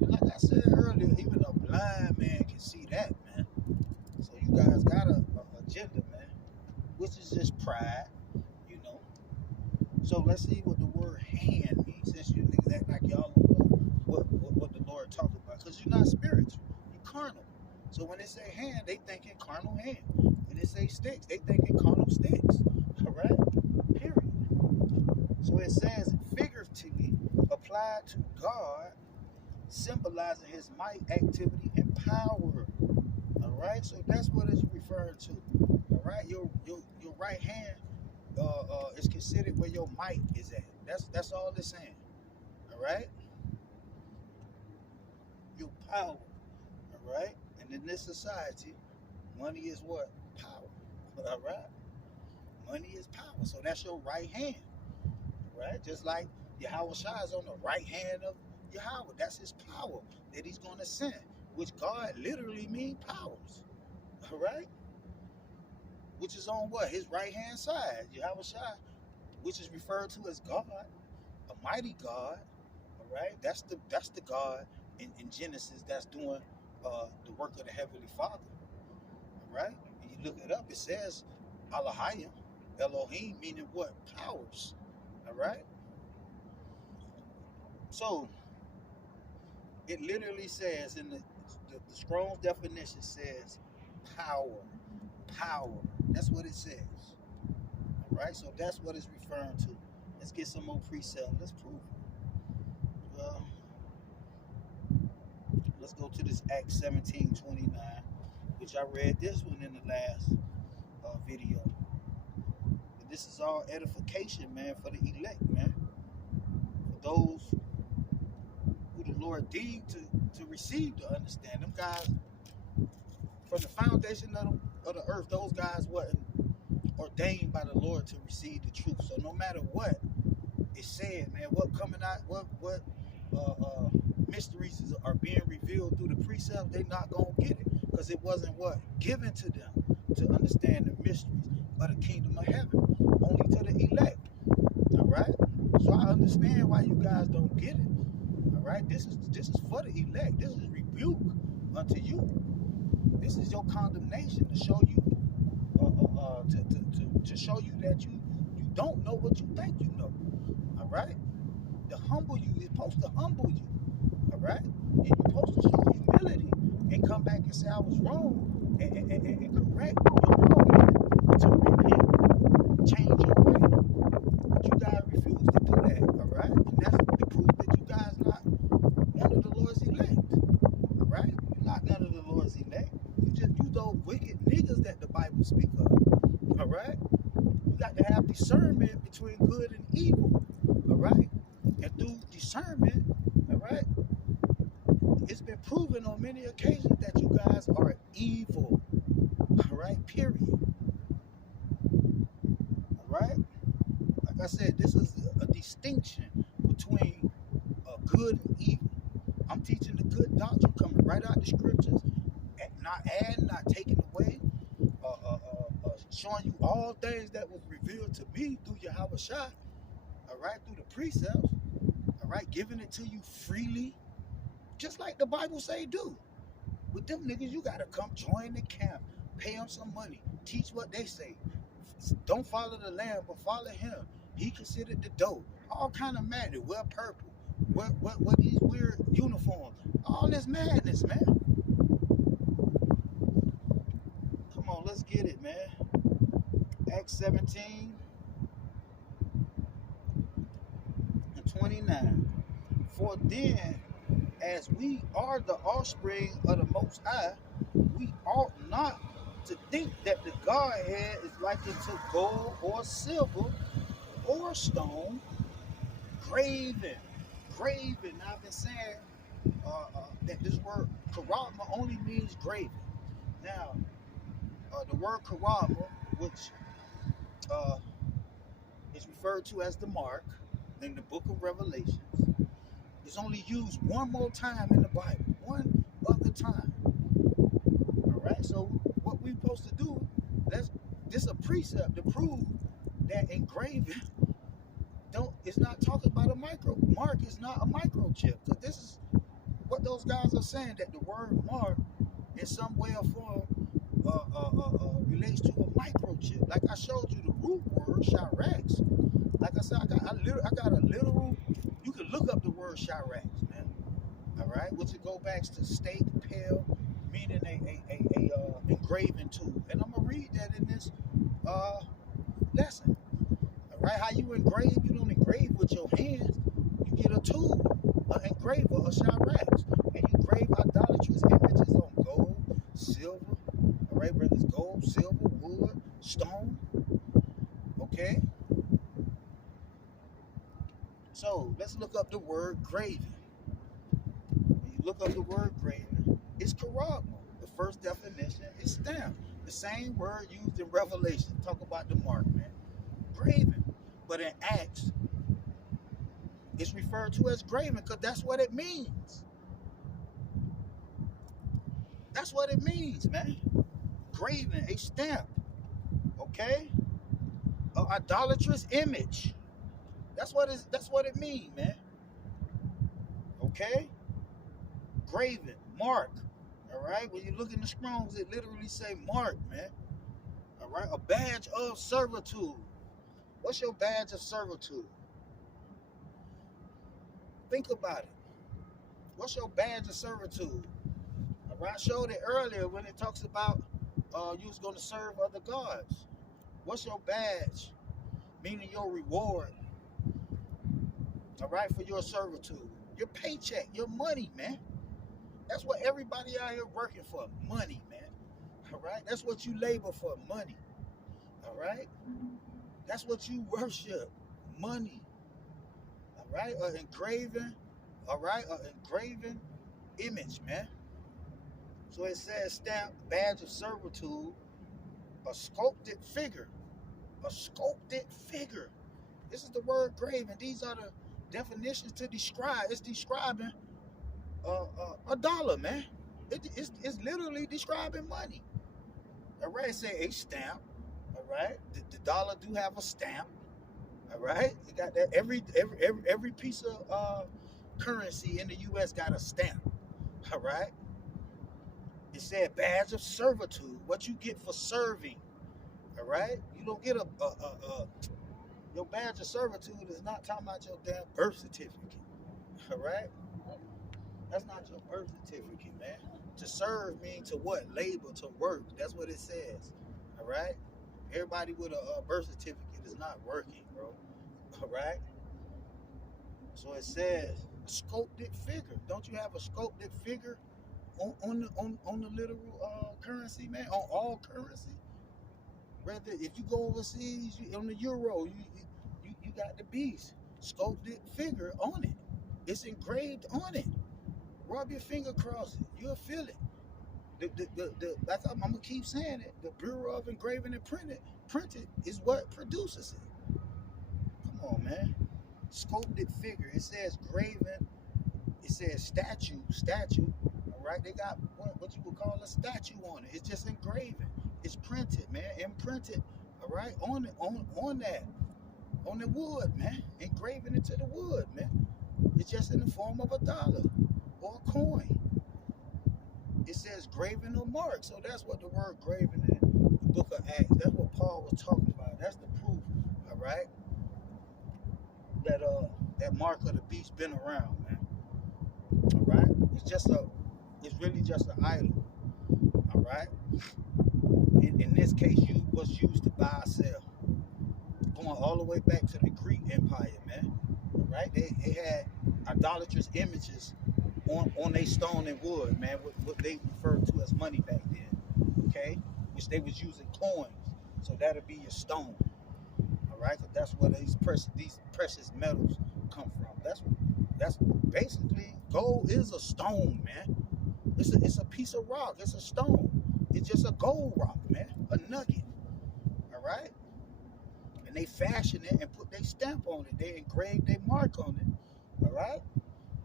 And like I said earlier, even a blind man can see that, man. So you guys got a agenda, man, which is just pride, you know. So let's see what the word hand means, since you niggas act like y'all don't know what the Lord talking about. Because you're not spiritual, you're carnal. So when they say hand, they thinking carnal hand. When they say sticks, they thinking carnal sticks. All right? Period. So it says figuratively applied to God, symbolizing his might, activity, and power. All right? So that's what it's referring to. All right? Your right hand is considered where your might is at. That's all it's saying. All right? Your power. All right? And in this society, money is what? Power. All right? Money is power. So that's your right hand. Right? Just like Yahweh Shai is on the right hand of Yahweh. That's his power that he's going to send, which God literally means powers. All right? Which is on what? His right hand side. Yahweh Shai which is referred to as God, a mighty God. All right, that's the God in Genesis that's doing the work of the Heavenly Father. All right, and you look it up, it says Elohim, Elohim meaning what? Powers. All right, so it literally says in the Strong's definition says power, power. That's what it says. All right, so that's what it's referring to. Let's get some more precept. Let's prove it. Let's go to this Acts 17:29, which I read this one in the last video. But this is all edification, man, for the elect, man. For those who the Lord deemed to receive the understanding. Them guys, from the foundation of the earth, those guys wasn't ordained by the Lord to receive the truth. So no matter what it said, man, what coming out, what mysteries are being revealed through the precepts, they not gonna get it because it wasn't what given to them to understand the mysteries of the kingdom of heaven, only to the elect. All right, so I understand why you guys don't get it. All right, this is for the elect. This is rebuke unto you. This is your condemnation to show you to show you that you don't know what you think you know. All right, to humble you. It's supposed to humble you. All right, and you're supposed to show humility and come back and say I was wrong and correct your wrong to repent, change your way. But you guys refuse to do that. All right, and that's the proof that you guys not none of the Lord's elect. All right, you're not none of the Lord's elect. You those wicked niggas that the Bible speak of. All right, you got to have discernment between good and evil. All right, and through discernment, all right, it's been proven on many occasions that you guys are evil. All right, period. All right, like I said, this is a distinction between good and evil. I'm teaching the good doctrine coming right out the scriptures, not adding, not taking away, showing you all things that was revealed to me through Yahweh Shai, all right, through the precepts, all right, giving it to you freely, just like the Bible say do. With them niggas, you gotta come join the camp, pay them some money, teach what they say. Don't follow the Lamb, but follow him. He considered the dope. All kind of madness. Wear purple. What these weird uniforms. All this madness, man. Come on, let's get it, man. Acts 17 and 29. For then, as we are the offspring of the Most High, we ought not to think that the Godhead is likened to gold or silver or stone, graven. Now, I've been saying that this word Charagma only means graven. Now, the word Charagma, which is referred to as the mark in the book of Revelations, is only used one more time in the Bible, one other time. All right, so what we're supposed to do, this a precept to prove that engraving it's not talking about a mark is not a microchip. Because this is what those guys are saying, that the word mark in some way or form relates to a microchip. Like I showed you the root word Charax. Like I said, I got a literal. You can look up the word Charax, man. All right, which it go back to stake, pale, meaning a engraving tool. And I'm gonna read that in this lesson. All right, how you engrave? You don't engrave with your hands. You get a tool, an engraver, a Charax, and you engrave idolatrous images on gold, silver. All right, whether it's gold, silver, wood, stone. Okay. So let's look up the word graven. When you look up the word graven, it's Charagma. The first definition is stamp. The same word used in Revelation. Talk about the mark, man. Graven. But in Acts, it's referred to as graven because that's what it means. That's what it means, man. Graven, a stamp. Okay? idolatrous image. That's what it means, man. Okay? Graven, mark. All right? When you look in the Strong's, it literally say mark, man. All right? A badge of servitude. What's your badge of servitude? Think about it. What's your badge of servitude? All right? I showed it earlier when it talks about you was going to serve other gods. What's your badge? Meaning your reward. All right? For your servitude. Your paycheck, your money, man. That's what everybody out here working for. Money, man. All right? That's what you labor for. Money. All right? That's what you worship. Money. All right? An engraven. All right? An engraven image, man. So it says stamp, badge of servitude, a sculpted figure. A sculpted figure. This is the word graven. These are the definitions to describe. It's describing a dollar, man. It's literally describing money. All right, it say a stamp. All right, the dollar do have a stamp. All right, you got that. Every piece of currency in the U.S. got a stamp. All right, it said badge of servitude. What you get for serving. All right, you don't get your badge of servitude is not talking about your damn birth certificate. All right. That's not your birth certificate, man. To serve means to what? Labor, to work. That's what it says. All right? Everybody with a birth certificate is not working, bro. All right? So it says sculpted figure. Don't you have a sculpted figure on the literal currency, man? On all currency? Whether if you go overseas, on the euro, you got the beast. Sculpted figure on it. It's engraved on it. Rub your finger across it. You'll feel it. Like I'm gonna keep saying it. The Bureau of Engraving and Printed is what produces it. Come on, man. Sculpted figure. It says graven. It says statue. All right. They got what you would call a statue on it. It's just engraving. It's printed, man. Imprinted. All right. On that. On the wood, man. Engraving into the wood, man. It's just in the form of a dollar. Or a coin. It says graven or mark. So that's what the word graven in the book of Acts. That's what Paul was talking about. That's the proof, all right? That mark of the beast been around, man. All right? It's really just an idol. All right? In this case, you was used to buy or sell. Going all the way back to the Greek Empire, man. All right? They had idolatrous images on their stone and wood, man, what they referred to as money back then, okay? Which they was using coins, so that'll be your stone, all right? Because that's where these precious metals come from. That's basically gold is a stone, man. It's a piece of rock. It's a stone. It's just a gold rock, man, a nugget, all right? And they fashion it and put their stamp on it. They engrave their mark on it, all right?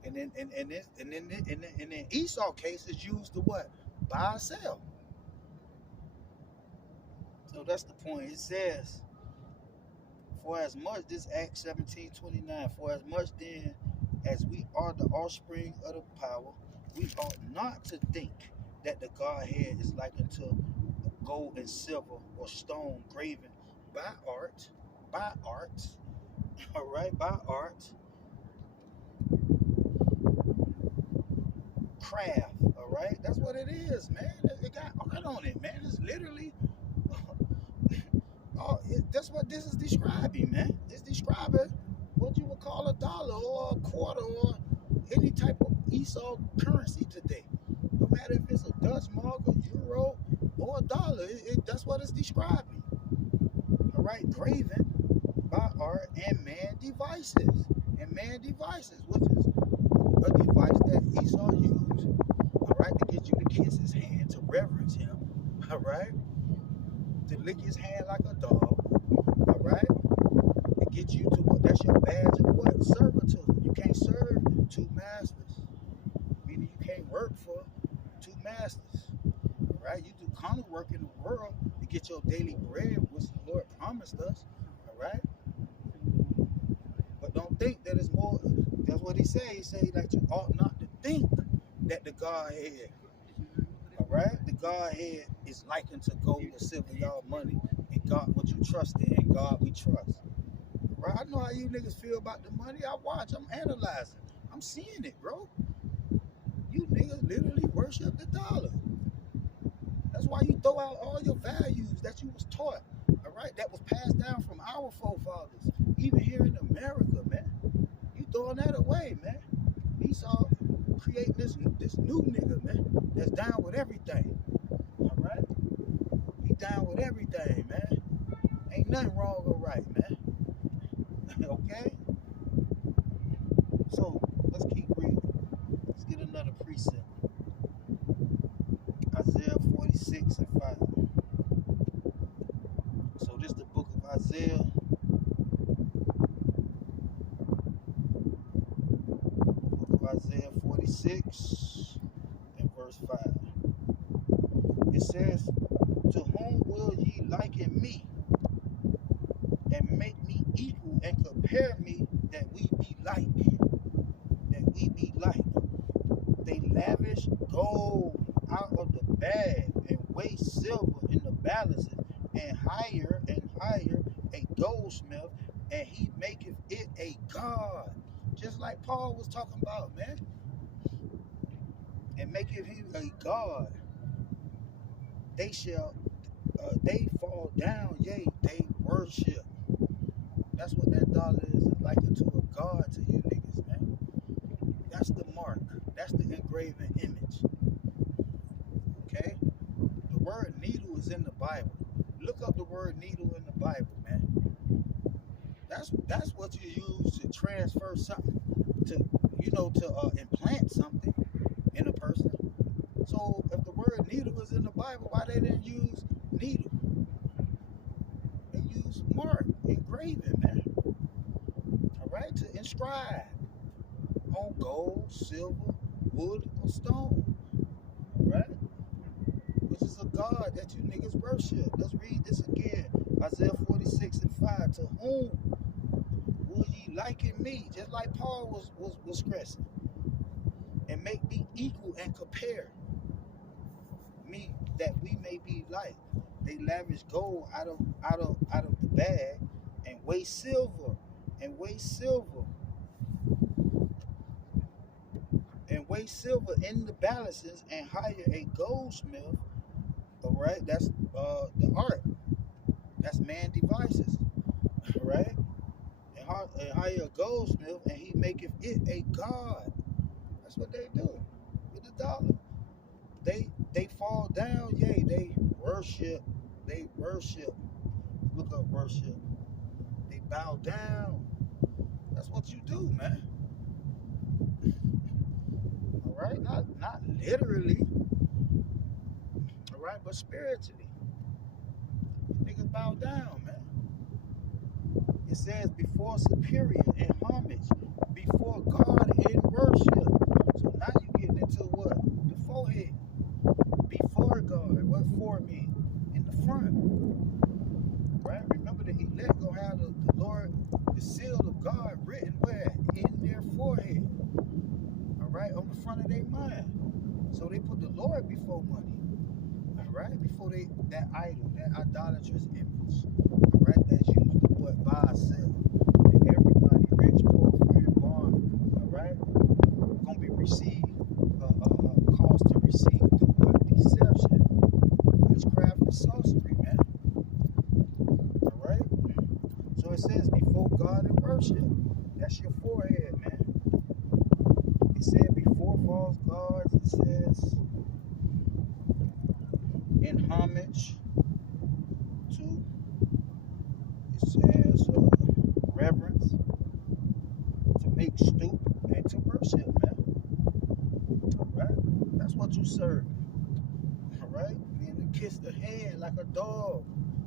And then Esau case is used to what? Buy or sell. So that's the point. It says, for as much, this Acts 17:29, for as much then as we are the offspring of the power, we ought not to think that the Godhead is like unto gold and silver or stone graven by art, all right, by art, craft, all right? That's what it is, man. It got art on it, man. It's literally, that's what this is describing, man. It's describing what you would call a dollar or a quarter or any type of Esau currency today. No matter if it's a Dutch mark, a euro, or a dollar, that's what it's describing. All right, graven by art and man devices. Which is a device that Esau used, all right, to get you to kiss his hand, to reverence him, all right, to lick his hand like a dog, all right, to get you to what? That's your badge of what? Servitude. You can't serve two masters, meaning you can't work for two masters, all right? You do carnal work in the world to get your daily bread, which the Lord promised us, all right? But don't think that it's more. That's what he said. He said that you ought not to think that the Godhead, all right, the Godhead is likened to gold or silver, y'all money, and God, what you trust in, and God we trust. Right? I know how you niggas feel about the money. I watch. I'm analyzing. I'm seeing it, bro. You niggas literally worship the dollar. That's why you throw out all your values that you was taught, all right, that was passed down from our forefathers, even here in America, man. You throwing that away, man. Esau creating this new nigga, man, that's down with everything, all right? He down with everything, man. Ain't nothing wrong or right, man. Okay? So, let's keep reading. Let's get another precept. Isaiah 46 and 5. So this is the book of Isaiah. Book of Isaiah 46 and verse 5. It says, to whom will ye liken me, and make me equal, and compare me, that we be like? That we be like. They lavish gold out of the bag, and weigh silver in the balances, and hire a goldsmith, and he maketh it a god. Just like Paul was talking about, man. And maketh him a god. They shall, they fall down, yea, they worship. That's what that dollar is. It's likened to a god to you niggas, man. That's the mark. That's the engraven image. Okay? The word needle is in the Bible. Look up the word needle in the Bible, man. That's what you use to transfer something, to implant something in a person. So if the word needle is in the Bible, why they didn't use needle? They use mark, engraving, man. All right, to inscribe on gold, silver, wood, or stone. All right, which is a god that you niggas worship. Let's read this again. Isaiah 46 and 5. To whom will ye liken me? Just like Paul was stressing. And make me equal and compare me, that we may be like. They lavish gold out of the bag, and weigh silver in the balances, and hire a goldsmith. All right, that's the art. That's man devices. All right, and hire a goldsmith, and he maketh it a god. That's what they do with the dollar. They fall down, yea, they worship. Look up worship. They bow down. That's what you do, man. All right, not literally. All right, but spiritually. Niggas bow down, man. It says before superior in homage, before God in worship. So now you getting into what? The forehead. Before God. What for mean? In the front. Right? Remember the elect gonna have the Lord, the seal of God written where? In their forehead. All right, on the front of their mind. So they put the Lord before money. All right, before that idol, that idolatrous image. All right, that's used to what? Buy or sell. And everybody, rich, poor, free, and bond, all right, gonna be received, caused to receive through what? Deception, witchcraft, and sorcery, man. All right. So it says before God and worship. That's your forehead, man. It said before false gods. It says in homage to. It says reverence, to make stoop, and to worship, man. All right. That's what you serve. All right. And to kiss the hand like a dog.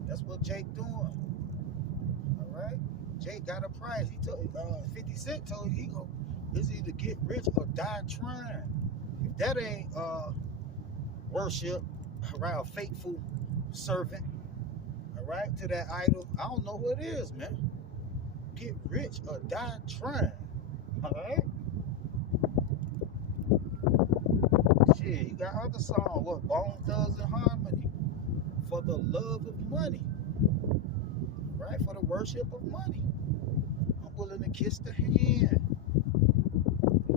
That's what Jake doing. All right. Jake got a price. He told 50 Cent told you it's either get rich or die trying. If that ain't worship, all right, a faithful servant, all right, to that idol, I don't know what it is, man. get rich or die trying. All right? Shit, you got other songs. What? Bone Thugs and Harmony. For the love of money. Right? For the worship of money. I'm willing to kiss the hand.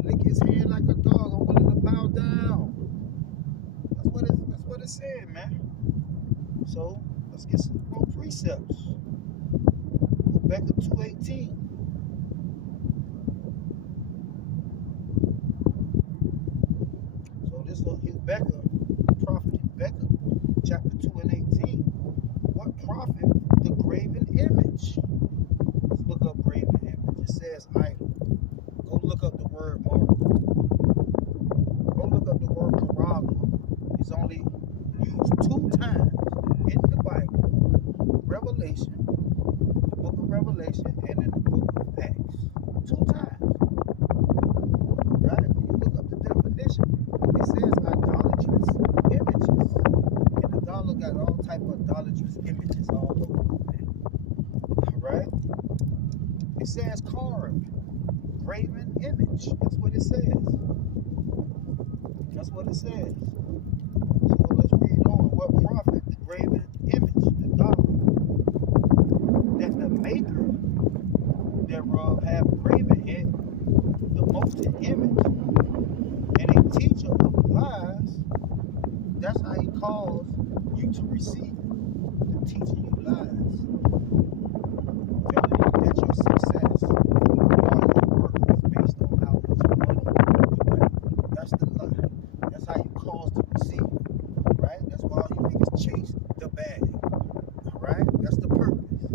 Lick his hand like a dog. I'm willing to bow down. That's what it said, man. So let's get some more precepts. Rebecca 2:18. So this is Rebecca, prophet Rebecca, chapter 2:18. What profit the graven image? Let's look up graven image. It says idol. Go look up the word mark. Go look up the word Charagma. It's only used 2 times in the Bible. Revelation, the book of Revelation, and in the book of Acts. 2 times. Right? When you look up the definition, it says idolatrous images. And the dollar got all type of idolatrous images all over it. Right? It says carved, graven image. That's what it says. That's what it says. So let's read on. What profit the graven image, the dollar, that the maker thereof have graven it, the molten image, and a teacher of lies. That's how he calls you to receive it. The teaching you lies. Telling you that your success or your work is based on how much money you have. That's the lie. That's how you cause to receive it. Right? That's why all you niggas chase the bag. Right? That's the purpose.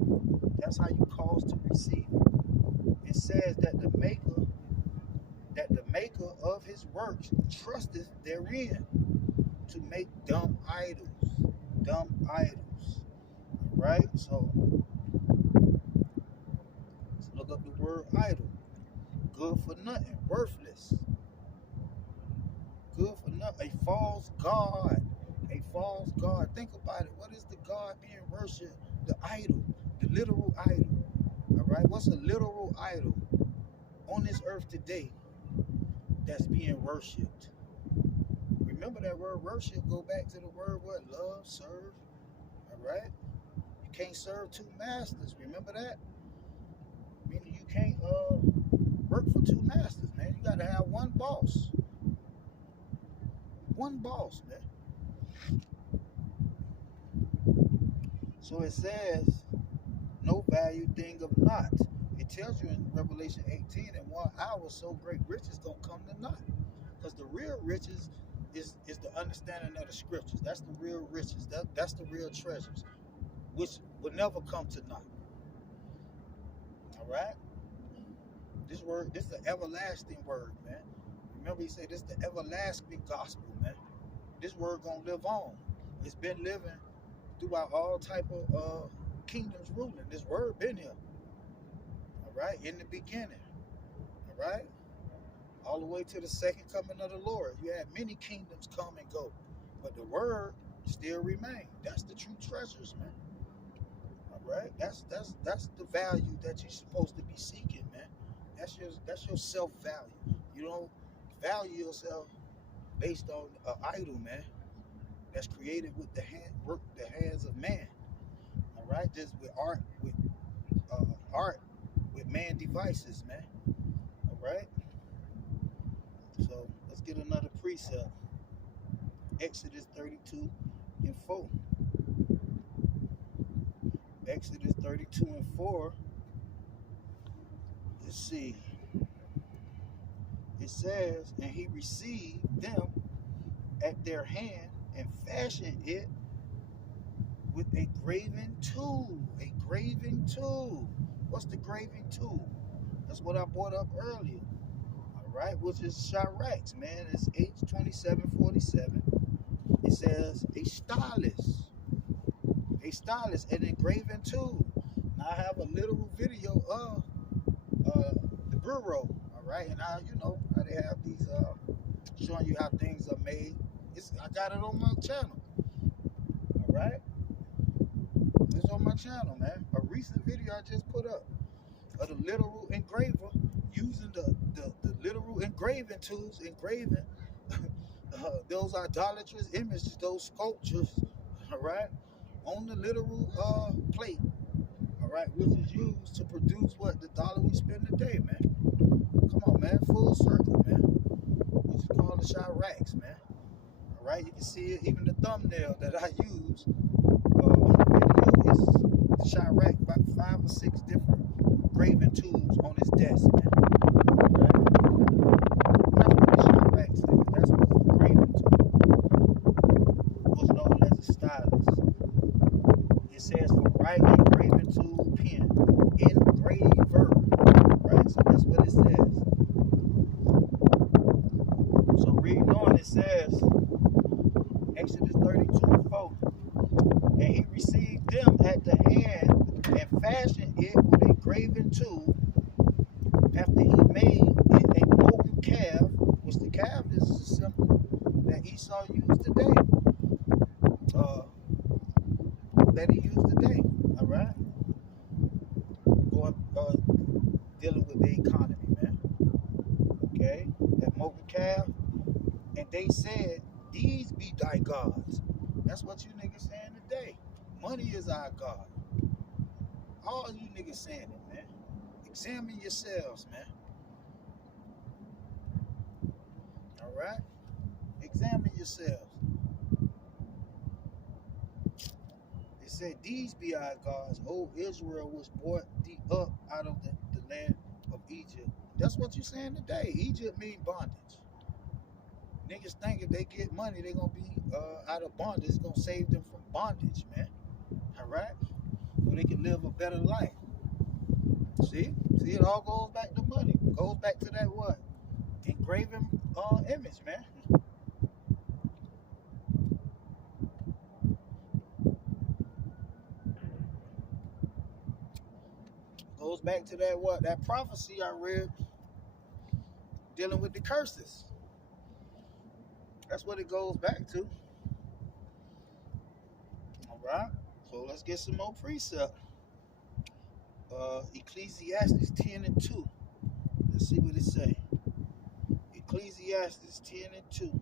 That's how you cause to receive it. It says that the maker of his works trusteth therein to make dumb idols. Dumb idols. Right? So let's look up the word idol. Good for nothing. Worthless. Good for nothing. A false god. A false god. Think about it. What is the god being worshipped? The idol. The literal idol. Alright? What's a literal idol on this earth today that's being worshipped? Remember that word worship, go back to the word what? Love, serve. Alright? You can't serve 2 masters. Remember that? Meaning you can't work for 2 masters, man. You gotta have one boss. One boss, man. So it says, no value thing of naught. It tells you in Revelation 18, in 1 hour, so great riches gonna come to naught. Because the real riches is the understanding of the scriptures. That's the real riches. That's the real treasures, which will never come to naught. All right? This is the everlasting word, man. Remember, he said this is the everlasting gospel, man. This word gonna live on. It's been living throughout all type of kingdoms ruling. This word been here. All right, in the beginning. All right, all the way to the second coming of the Lord. You had many kingdoms come and go, but the word still remains. That's the true treasures, man. All right, that's the value that you're supposed to be seeking, man. That's your self value. You don't value yourself based on an idol, man. That's created with the hands of man. All right, just with art with man devices, man. All right. So let's get another precept. Exodus 32:4. Exodus 32:4. Let's see. It says, and he received them at their hand and fashioned it with a graving tool. A graving tool. What's the graving tool? That's what I brought up earlier. All right, which is Charagma, man. It's H2747. It says a stylus. A stylus, an engraving tool. Now I have a literal video of the bureau. All right, and now you know how they have these showing you how things are made. I got it on my channel. All right, it's on my channel, man. A recent video I just put up. of the literal engraver, using the literal engraving tools, engraving those idolatrous images, those sculptures, all right, on the literal plate, all right, which is used to produce what the dollar we spend today, man. Come on, man, full circle, man. What you call the Charagma, man. All right, you can see it, even the thumbnail that I use on the video is the Charagma, about 5 or 6 different engraving tools on his desk, man. Right? That's what the Charagma is. That's what the engraving tool was known as a stylus. It says for right engraving tool pen, engraver. Right, so that's what it says. So reading on, it says Exodus 32:4. And he received them at the hand and fashioned it with a graven tool after he made it a molten calf, which the calf is a symbol that Esau used today. That he used today. All right? Going, dealing with the economy, man. Okay? That molten calf. And they said, these be thy gods. That's what you niggas saying today. Money is our God. All you niggas saying it, man. Examine yourselves, man. All right? Examine yourselves. It said, these be our gods. O Israel was brought thee up out of the land of Egypt. That's what you saying today. Egypt mean bondage. Niggas think if they get money, they going to be out of bondage. It's going to save them from bondage, man. All right? So they can live a better life. See, it all goes back to money. Goes back to that what? Engraving image, man. Goes back to that what? That prophecy I read dealing with the curses. That's what it goes back to. All right. So let's get some more precept. Ecclesiastes 10:2. Let's see what it say. Ecclesiastes 10:2.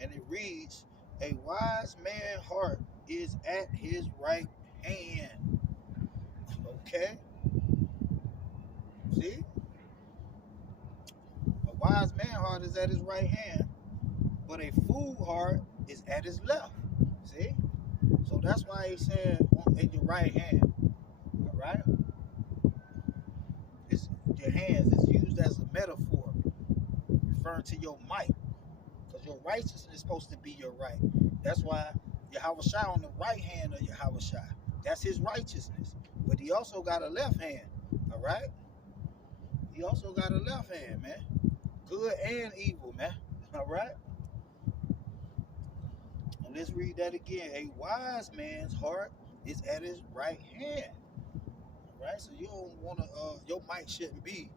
And it reads, a wise man's heart is at his right hand. Okay? See? A wise man's heart is at his right hand, but a fool heart is at his left. See? So that's why he said in your right hand. All right? It's your hands is used as a metaphor, referring to your might. Because your righteousness is supposed to be your right. That's why Yahweh Shai on the right hand of Yahweh Shai. That's his righteousness. But he also got a left hand. All right? He also got a left hand, man. Good and evil, man. All right? And let's read that again. A wise man's heart is at his right hand. All right? So you don't want to, your might shouldn't be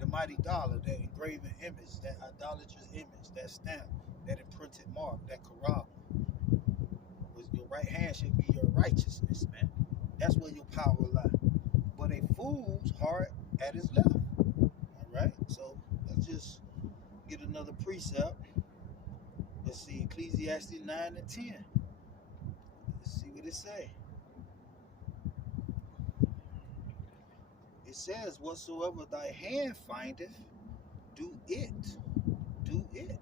the mighty dollar, that engraven image, that idolatrous image, that stamp, that imprinted mark, that Charagma. Your right hand should be your righteousness, man. That's where your power lies. But a fool's heart at his left. All right? So let's just get another precept. Let's see, Ecclesiastes 9:10. Let's see what it say. It says, whatsoever thy hand findeth, do it. Do it.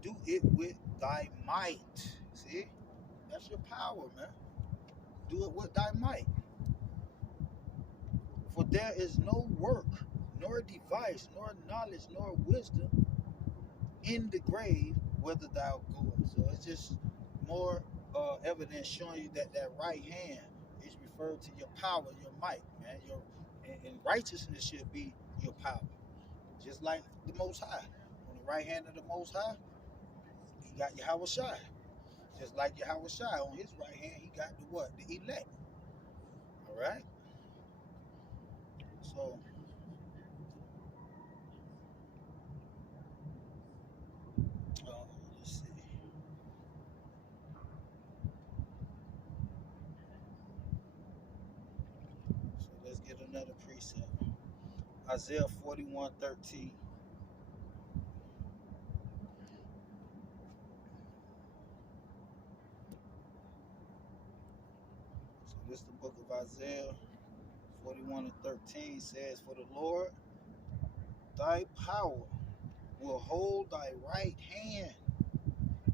Do it with thy might. See? That's your power, man. Do it with thy might. For there is no work, nor device, nor knowledge, nor wisdom in the grave, whither thou goest. So it's just more evidence showing you that that right hand is referred to your power, your might, man. And righteousness should be your power. Just like the Most High. On the right hand of the Most High, he got Yahweh Shai. Just like Yahweh Shai, on his right hand, he got the what? The elect. All right? So, let's see. precept. Isaiah 41:13. So this is the book of Isaiah 41:13 says, "For the Lord thy power will hold thy right hand,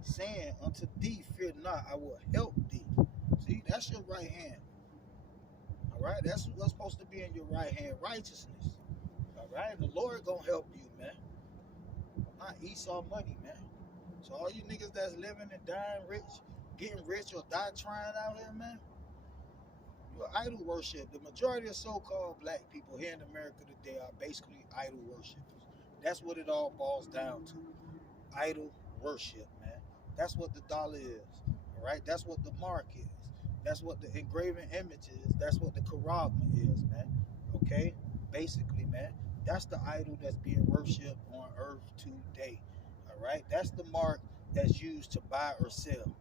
saying unto thee, fear not, I will help thee." See, that's your right hand. All right, that's what's supposed to be in your right hand, righteousness. All right, the Lord gonna help you, man. Not Esau money, man. So all you niggas that's living and dying rich, getting rich or die trying out here, man, you're idol worship. The majority of so-called black people here in America today are basically idol worshipers. That's what it all boils down to. Idol worship, man. That's what the dollar is. All right, that's what the mark is. That's what the engraving image is. That's what the Charagma is, man. Okay, basically, man, that's the idol that's being worshipped on earth today. All right, that's the mark that's used to buy or sell.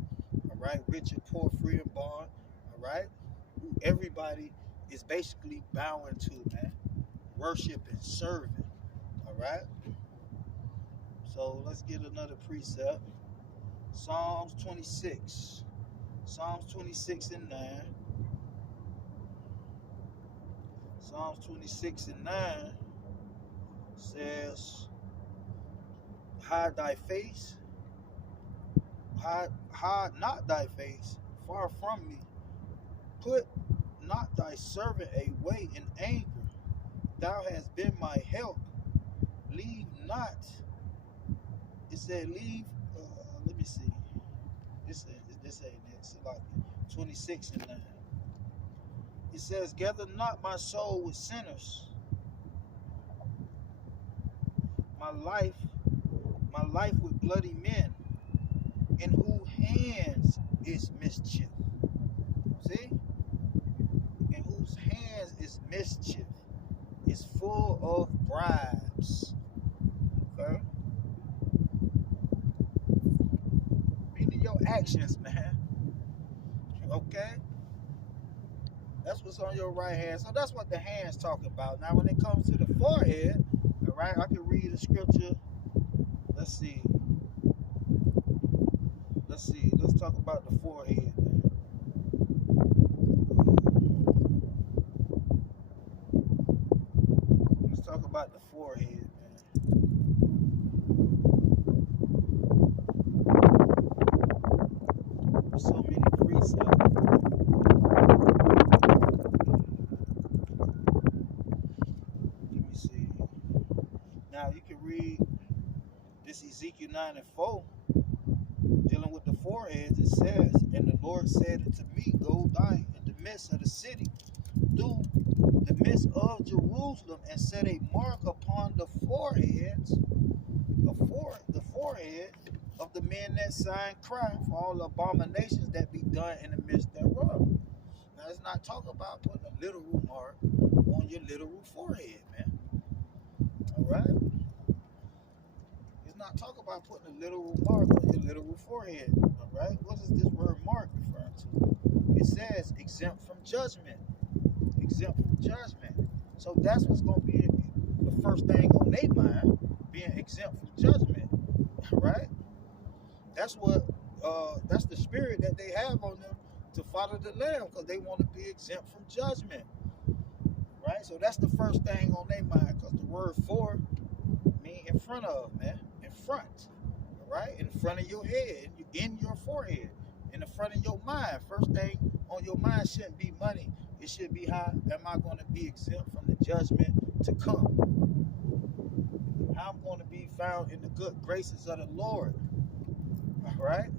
All right, rich and poor, free and bond. All right, everybody is basically bowing to, man, worshiping, serving. All right, so let's get another precept. Psalms 26. Psalms 26:9. Psalms 26:9 says, hide thy face, hide not thy face far from me. Put not thy servant away in anger. Thou hast been my help. Leave not. It said leave, let me see. This ain't it. It's like 26:9. It says, gather not my soul with sinners. My life with bloody men, in whose hands is mischief. See? In whose hands is mischief. Is full of bribes. Okay? Meaning your actions, man. Okay? That's what's on your right hand. So that's what the hand's talking about. Now, when it comes to the forehead, all right, I can read the scripture. Let's see. Let's talk about the forehead, man. Let's talk about the forehead, man. So many precepts. Let me see. Now you can read this Ezekiel 9:4. Dealing with the foreheads, it says, and the Lord said unto me, go thou in the midst of the city, through the midst of Jerusalem, and set a mark upon the foreheads, the forehead of the men that sign cry for all the abominations that be done in the midst thereof. Now, it's not talking about putting a literal mark on your literal forehead, man. All right? Not talk about putting a literal mark on your literal forehead. All right, what is this word mark referring to? It says exempt from judgment. Exempt from judgment. So that's what's going to be the first thing on their mind, being exempt from judgment. All right, that's what that's the spirit that they have on them to follow the Lamb, because they want to be exempt from judgment. Right, so that's the first thing on their mind, because the word for mean in front of, man. In front, all right? In front of your head, in your forehead, in the front of your mind. First thing on your mind shouldn't be money. It should be, how am I going to be exempt from the judgment to come? How I'm going to be found in the good graces of the Lord, all right?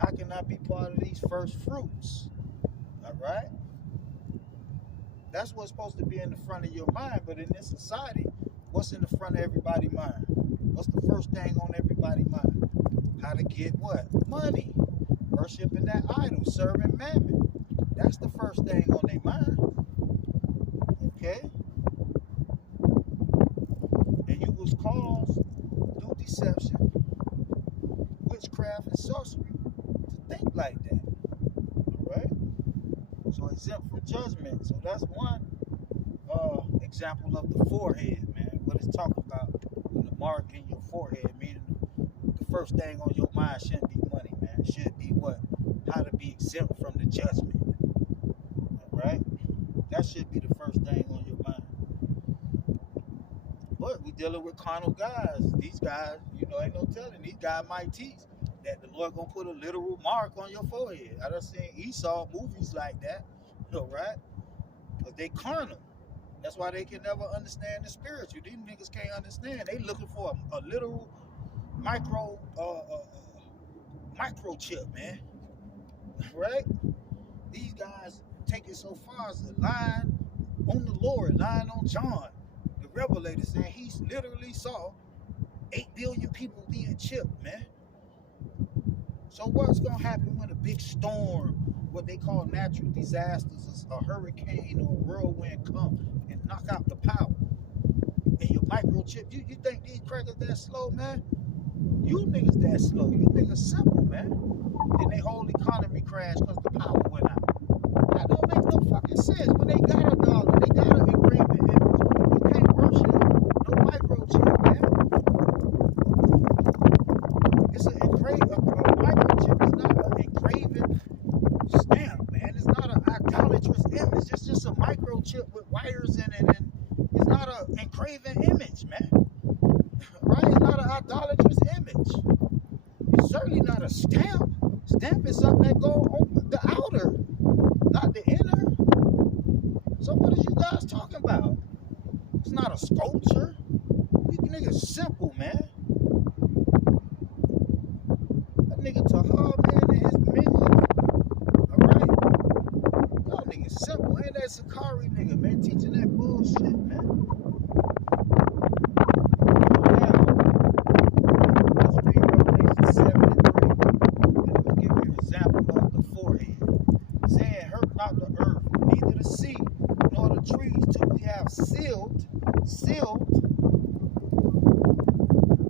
How can I be part of these first fruits, all right? That's what's supposed to be in the front of your mind. But in this society, what's in the front of everybody's mind? What's the first thing on everybody's mind? How to get what? Money. Worshiping that idol, serving mammon. That's the first thing on their mind. Okay? And you was caused through deception, witchcraft, and sorcery to think like that. All right? So exempt from judgment. So that's one example of the forehead, man. What it's talking about when the mark in your forehead, meaning the first thing on your mind shouldn't be money, man. It should be what? How to be exempt from the judgment. Right? That should be the first thing on your mind. But we dealing with carnal guys. These guys, ain't no telling. These guys might teach that the Lord gonna put a literal mark on your forehead. I done seen Esau movies like that, right? But they carnal. That's why they can never understand the spiritual. These niggas can't understand. They looking for a literal microchip, man. Right? These guys take it so far as the line on the Lord, line on John, the Revelator, saying he literally saw 8 billion people being chipped, man. So what's gonna happen when a big storm, what they call natural disasters, a hurricane or a whirlwind come and knock out the power? And your microchip, you think these crackers that slow, man? You niggas that slow. You niggas simple, man. And they whole economy crashed because the power went out. That don't make no fucking sense. When they got a dollar, they got an engraving image. You can't worship no microchip, man. It's an engraving. A microchip is not an engraving stamp, man. It's not an idolatrous image. It's just a microchip with wires in it, and it's not an engraving image, man. Right? It's not an idolatrous image. It's certainly not a stamp. Stamp is something that go on the outer, not the inner. So what is you guys talking about? It's not a sculpture. You niggas simple, man. That nigga Tahar, man, and his minions. Alright? Y'all niggas simple. Ain't that Sakari nigga, man, teaching that bullshit, man. Sealed.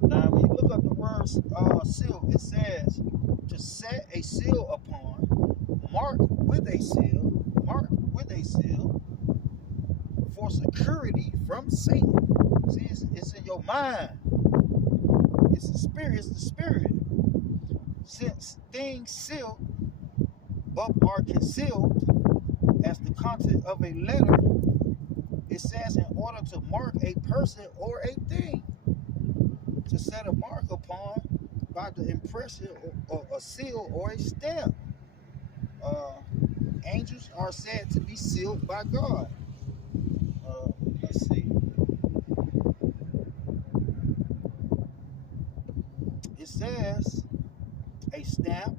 Now, when you look up the word seal, it says to set a seal upon, mark with a seal for security from Satan. See, it's in your mind. It's the spirit. Since things sealed up are concealed as the content of a letter, it says in order to mark a person or a thing, to set a mark upon by the impression or a seal or a stamp. Angels are said to be sealed by God. Let's see. It says a stamp,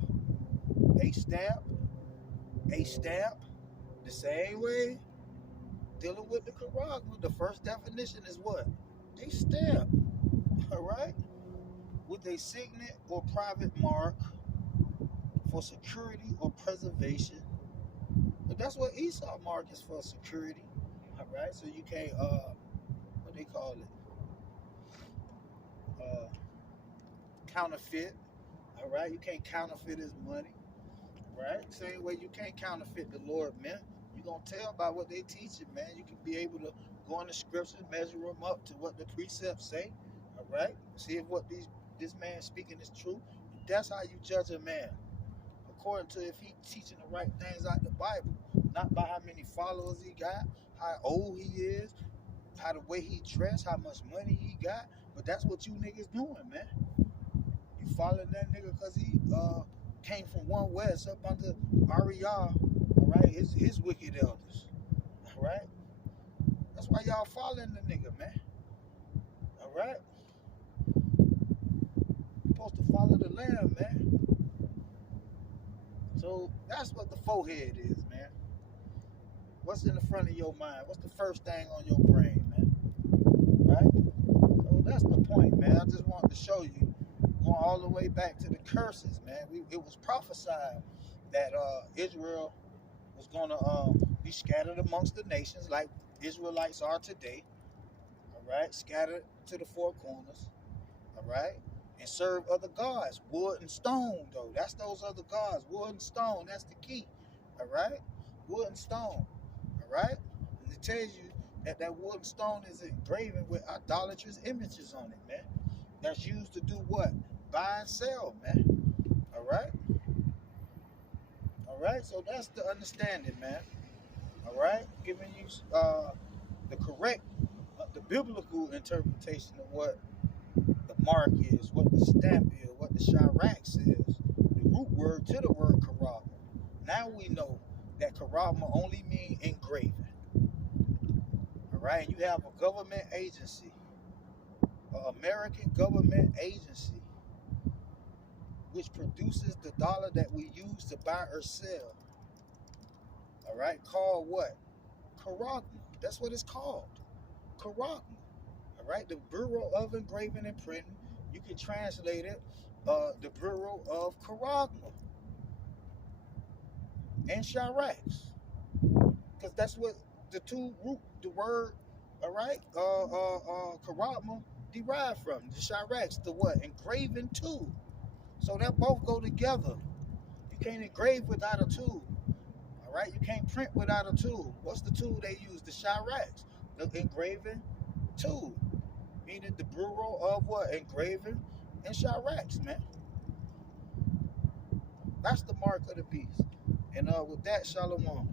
the same way. Dealing with the Charagma, the first definition is what? A stamp, all right? With a signet or private mark for security or preservation. But that's what Esau mark is for, security, all right? So you can't, what they call it? Counterfeit, all right? You can't counterfeit his money, right? Same way you can't counterfeit the Lord, man. You're going to tell by what they teaching, man. You can be able to go in the scriptures, measure them up to what the precepts say, all right? See if what this man speaking is true. That's how you judge a man, according to if he teaching the right things out the Bible, not by how many followers he got, how old he is, how the way he dressed, how much money he got. But that's what you niggas doing, man. You following that nigga because he came from one west up under Ariah. Right, his wicked elders. All right, that's why y'all following the nigga, man. All right, you're supposed to follow the Lamb, man. So that's what the forehead is, man. What's in the front of your mind? What's the first thing on your brain, man? Right. So that's the point, man. I just wanted to show you, going all the way back to the curses, man. It was prophesied that Israel was going to be scattered amongst the nations like Israelites are today, all right, scattered to the four corners, all right, and serve other gods, wood and stone, though. That's those other gods, wood and stone. That's the key, all right, wood and stone, all right. And it tells you that wooden stone is engraven with idolatrous images on it, man. That's used to do what? Buy and sell, man. All right? All right? So that's the understanding, man. All right? Giving you the correct, the biblical interpretation of what the mark is, what the stamp is, what the Chirax is, the root word to the word Charagma. Now we know that Charagma only means engraving. All right? And you have a government agency, an American government agency, which produces the dollar that we use to buy or sell. All right? Called what? Charagma. That's what it's called. Charagma. All right? The Bureau of Engraving and Printing. You can translate it, the Bureau of Charagma and Chirax, because that's what the two root, the word, all right, Charagma derived from. The Chirax, the what? Engraving tool. So that both go together. You can't engrave without a tool. All right, you can't print without a tool. What's the tool they use? The Chirax, the engraving tool, meaning the Bureau of what? Engraving and Chirax, man. That's the mark of the beast. And with that, shalom.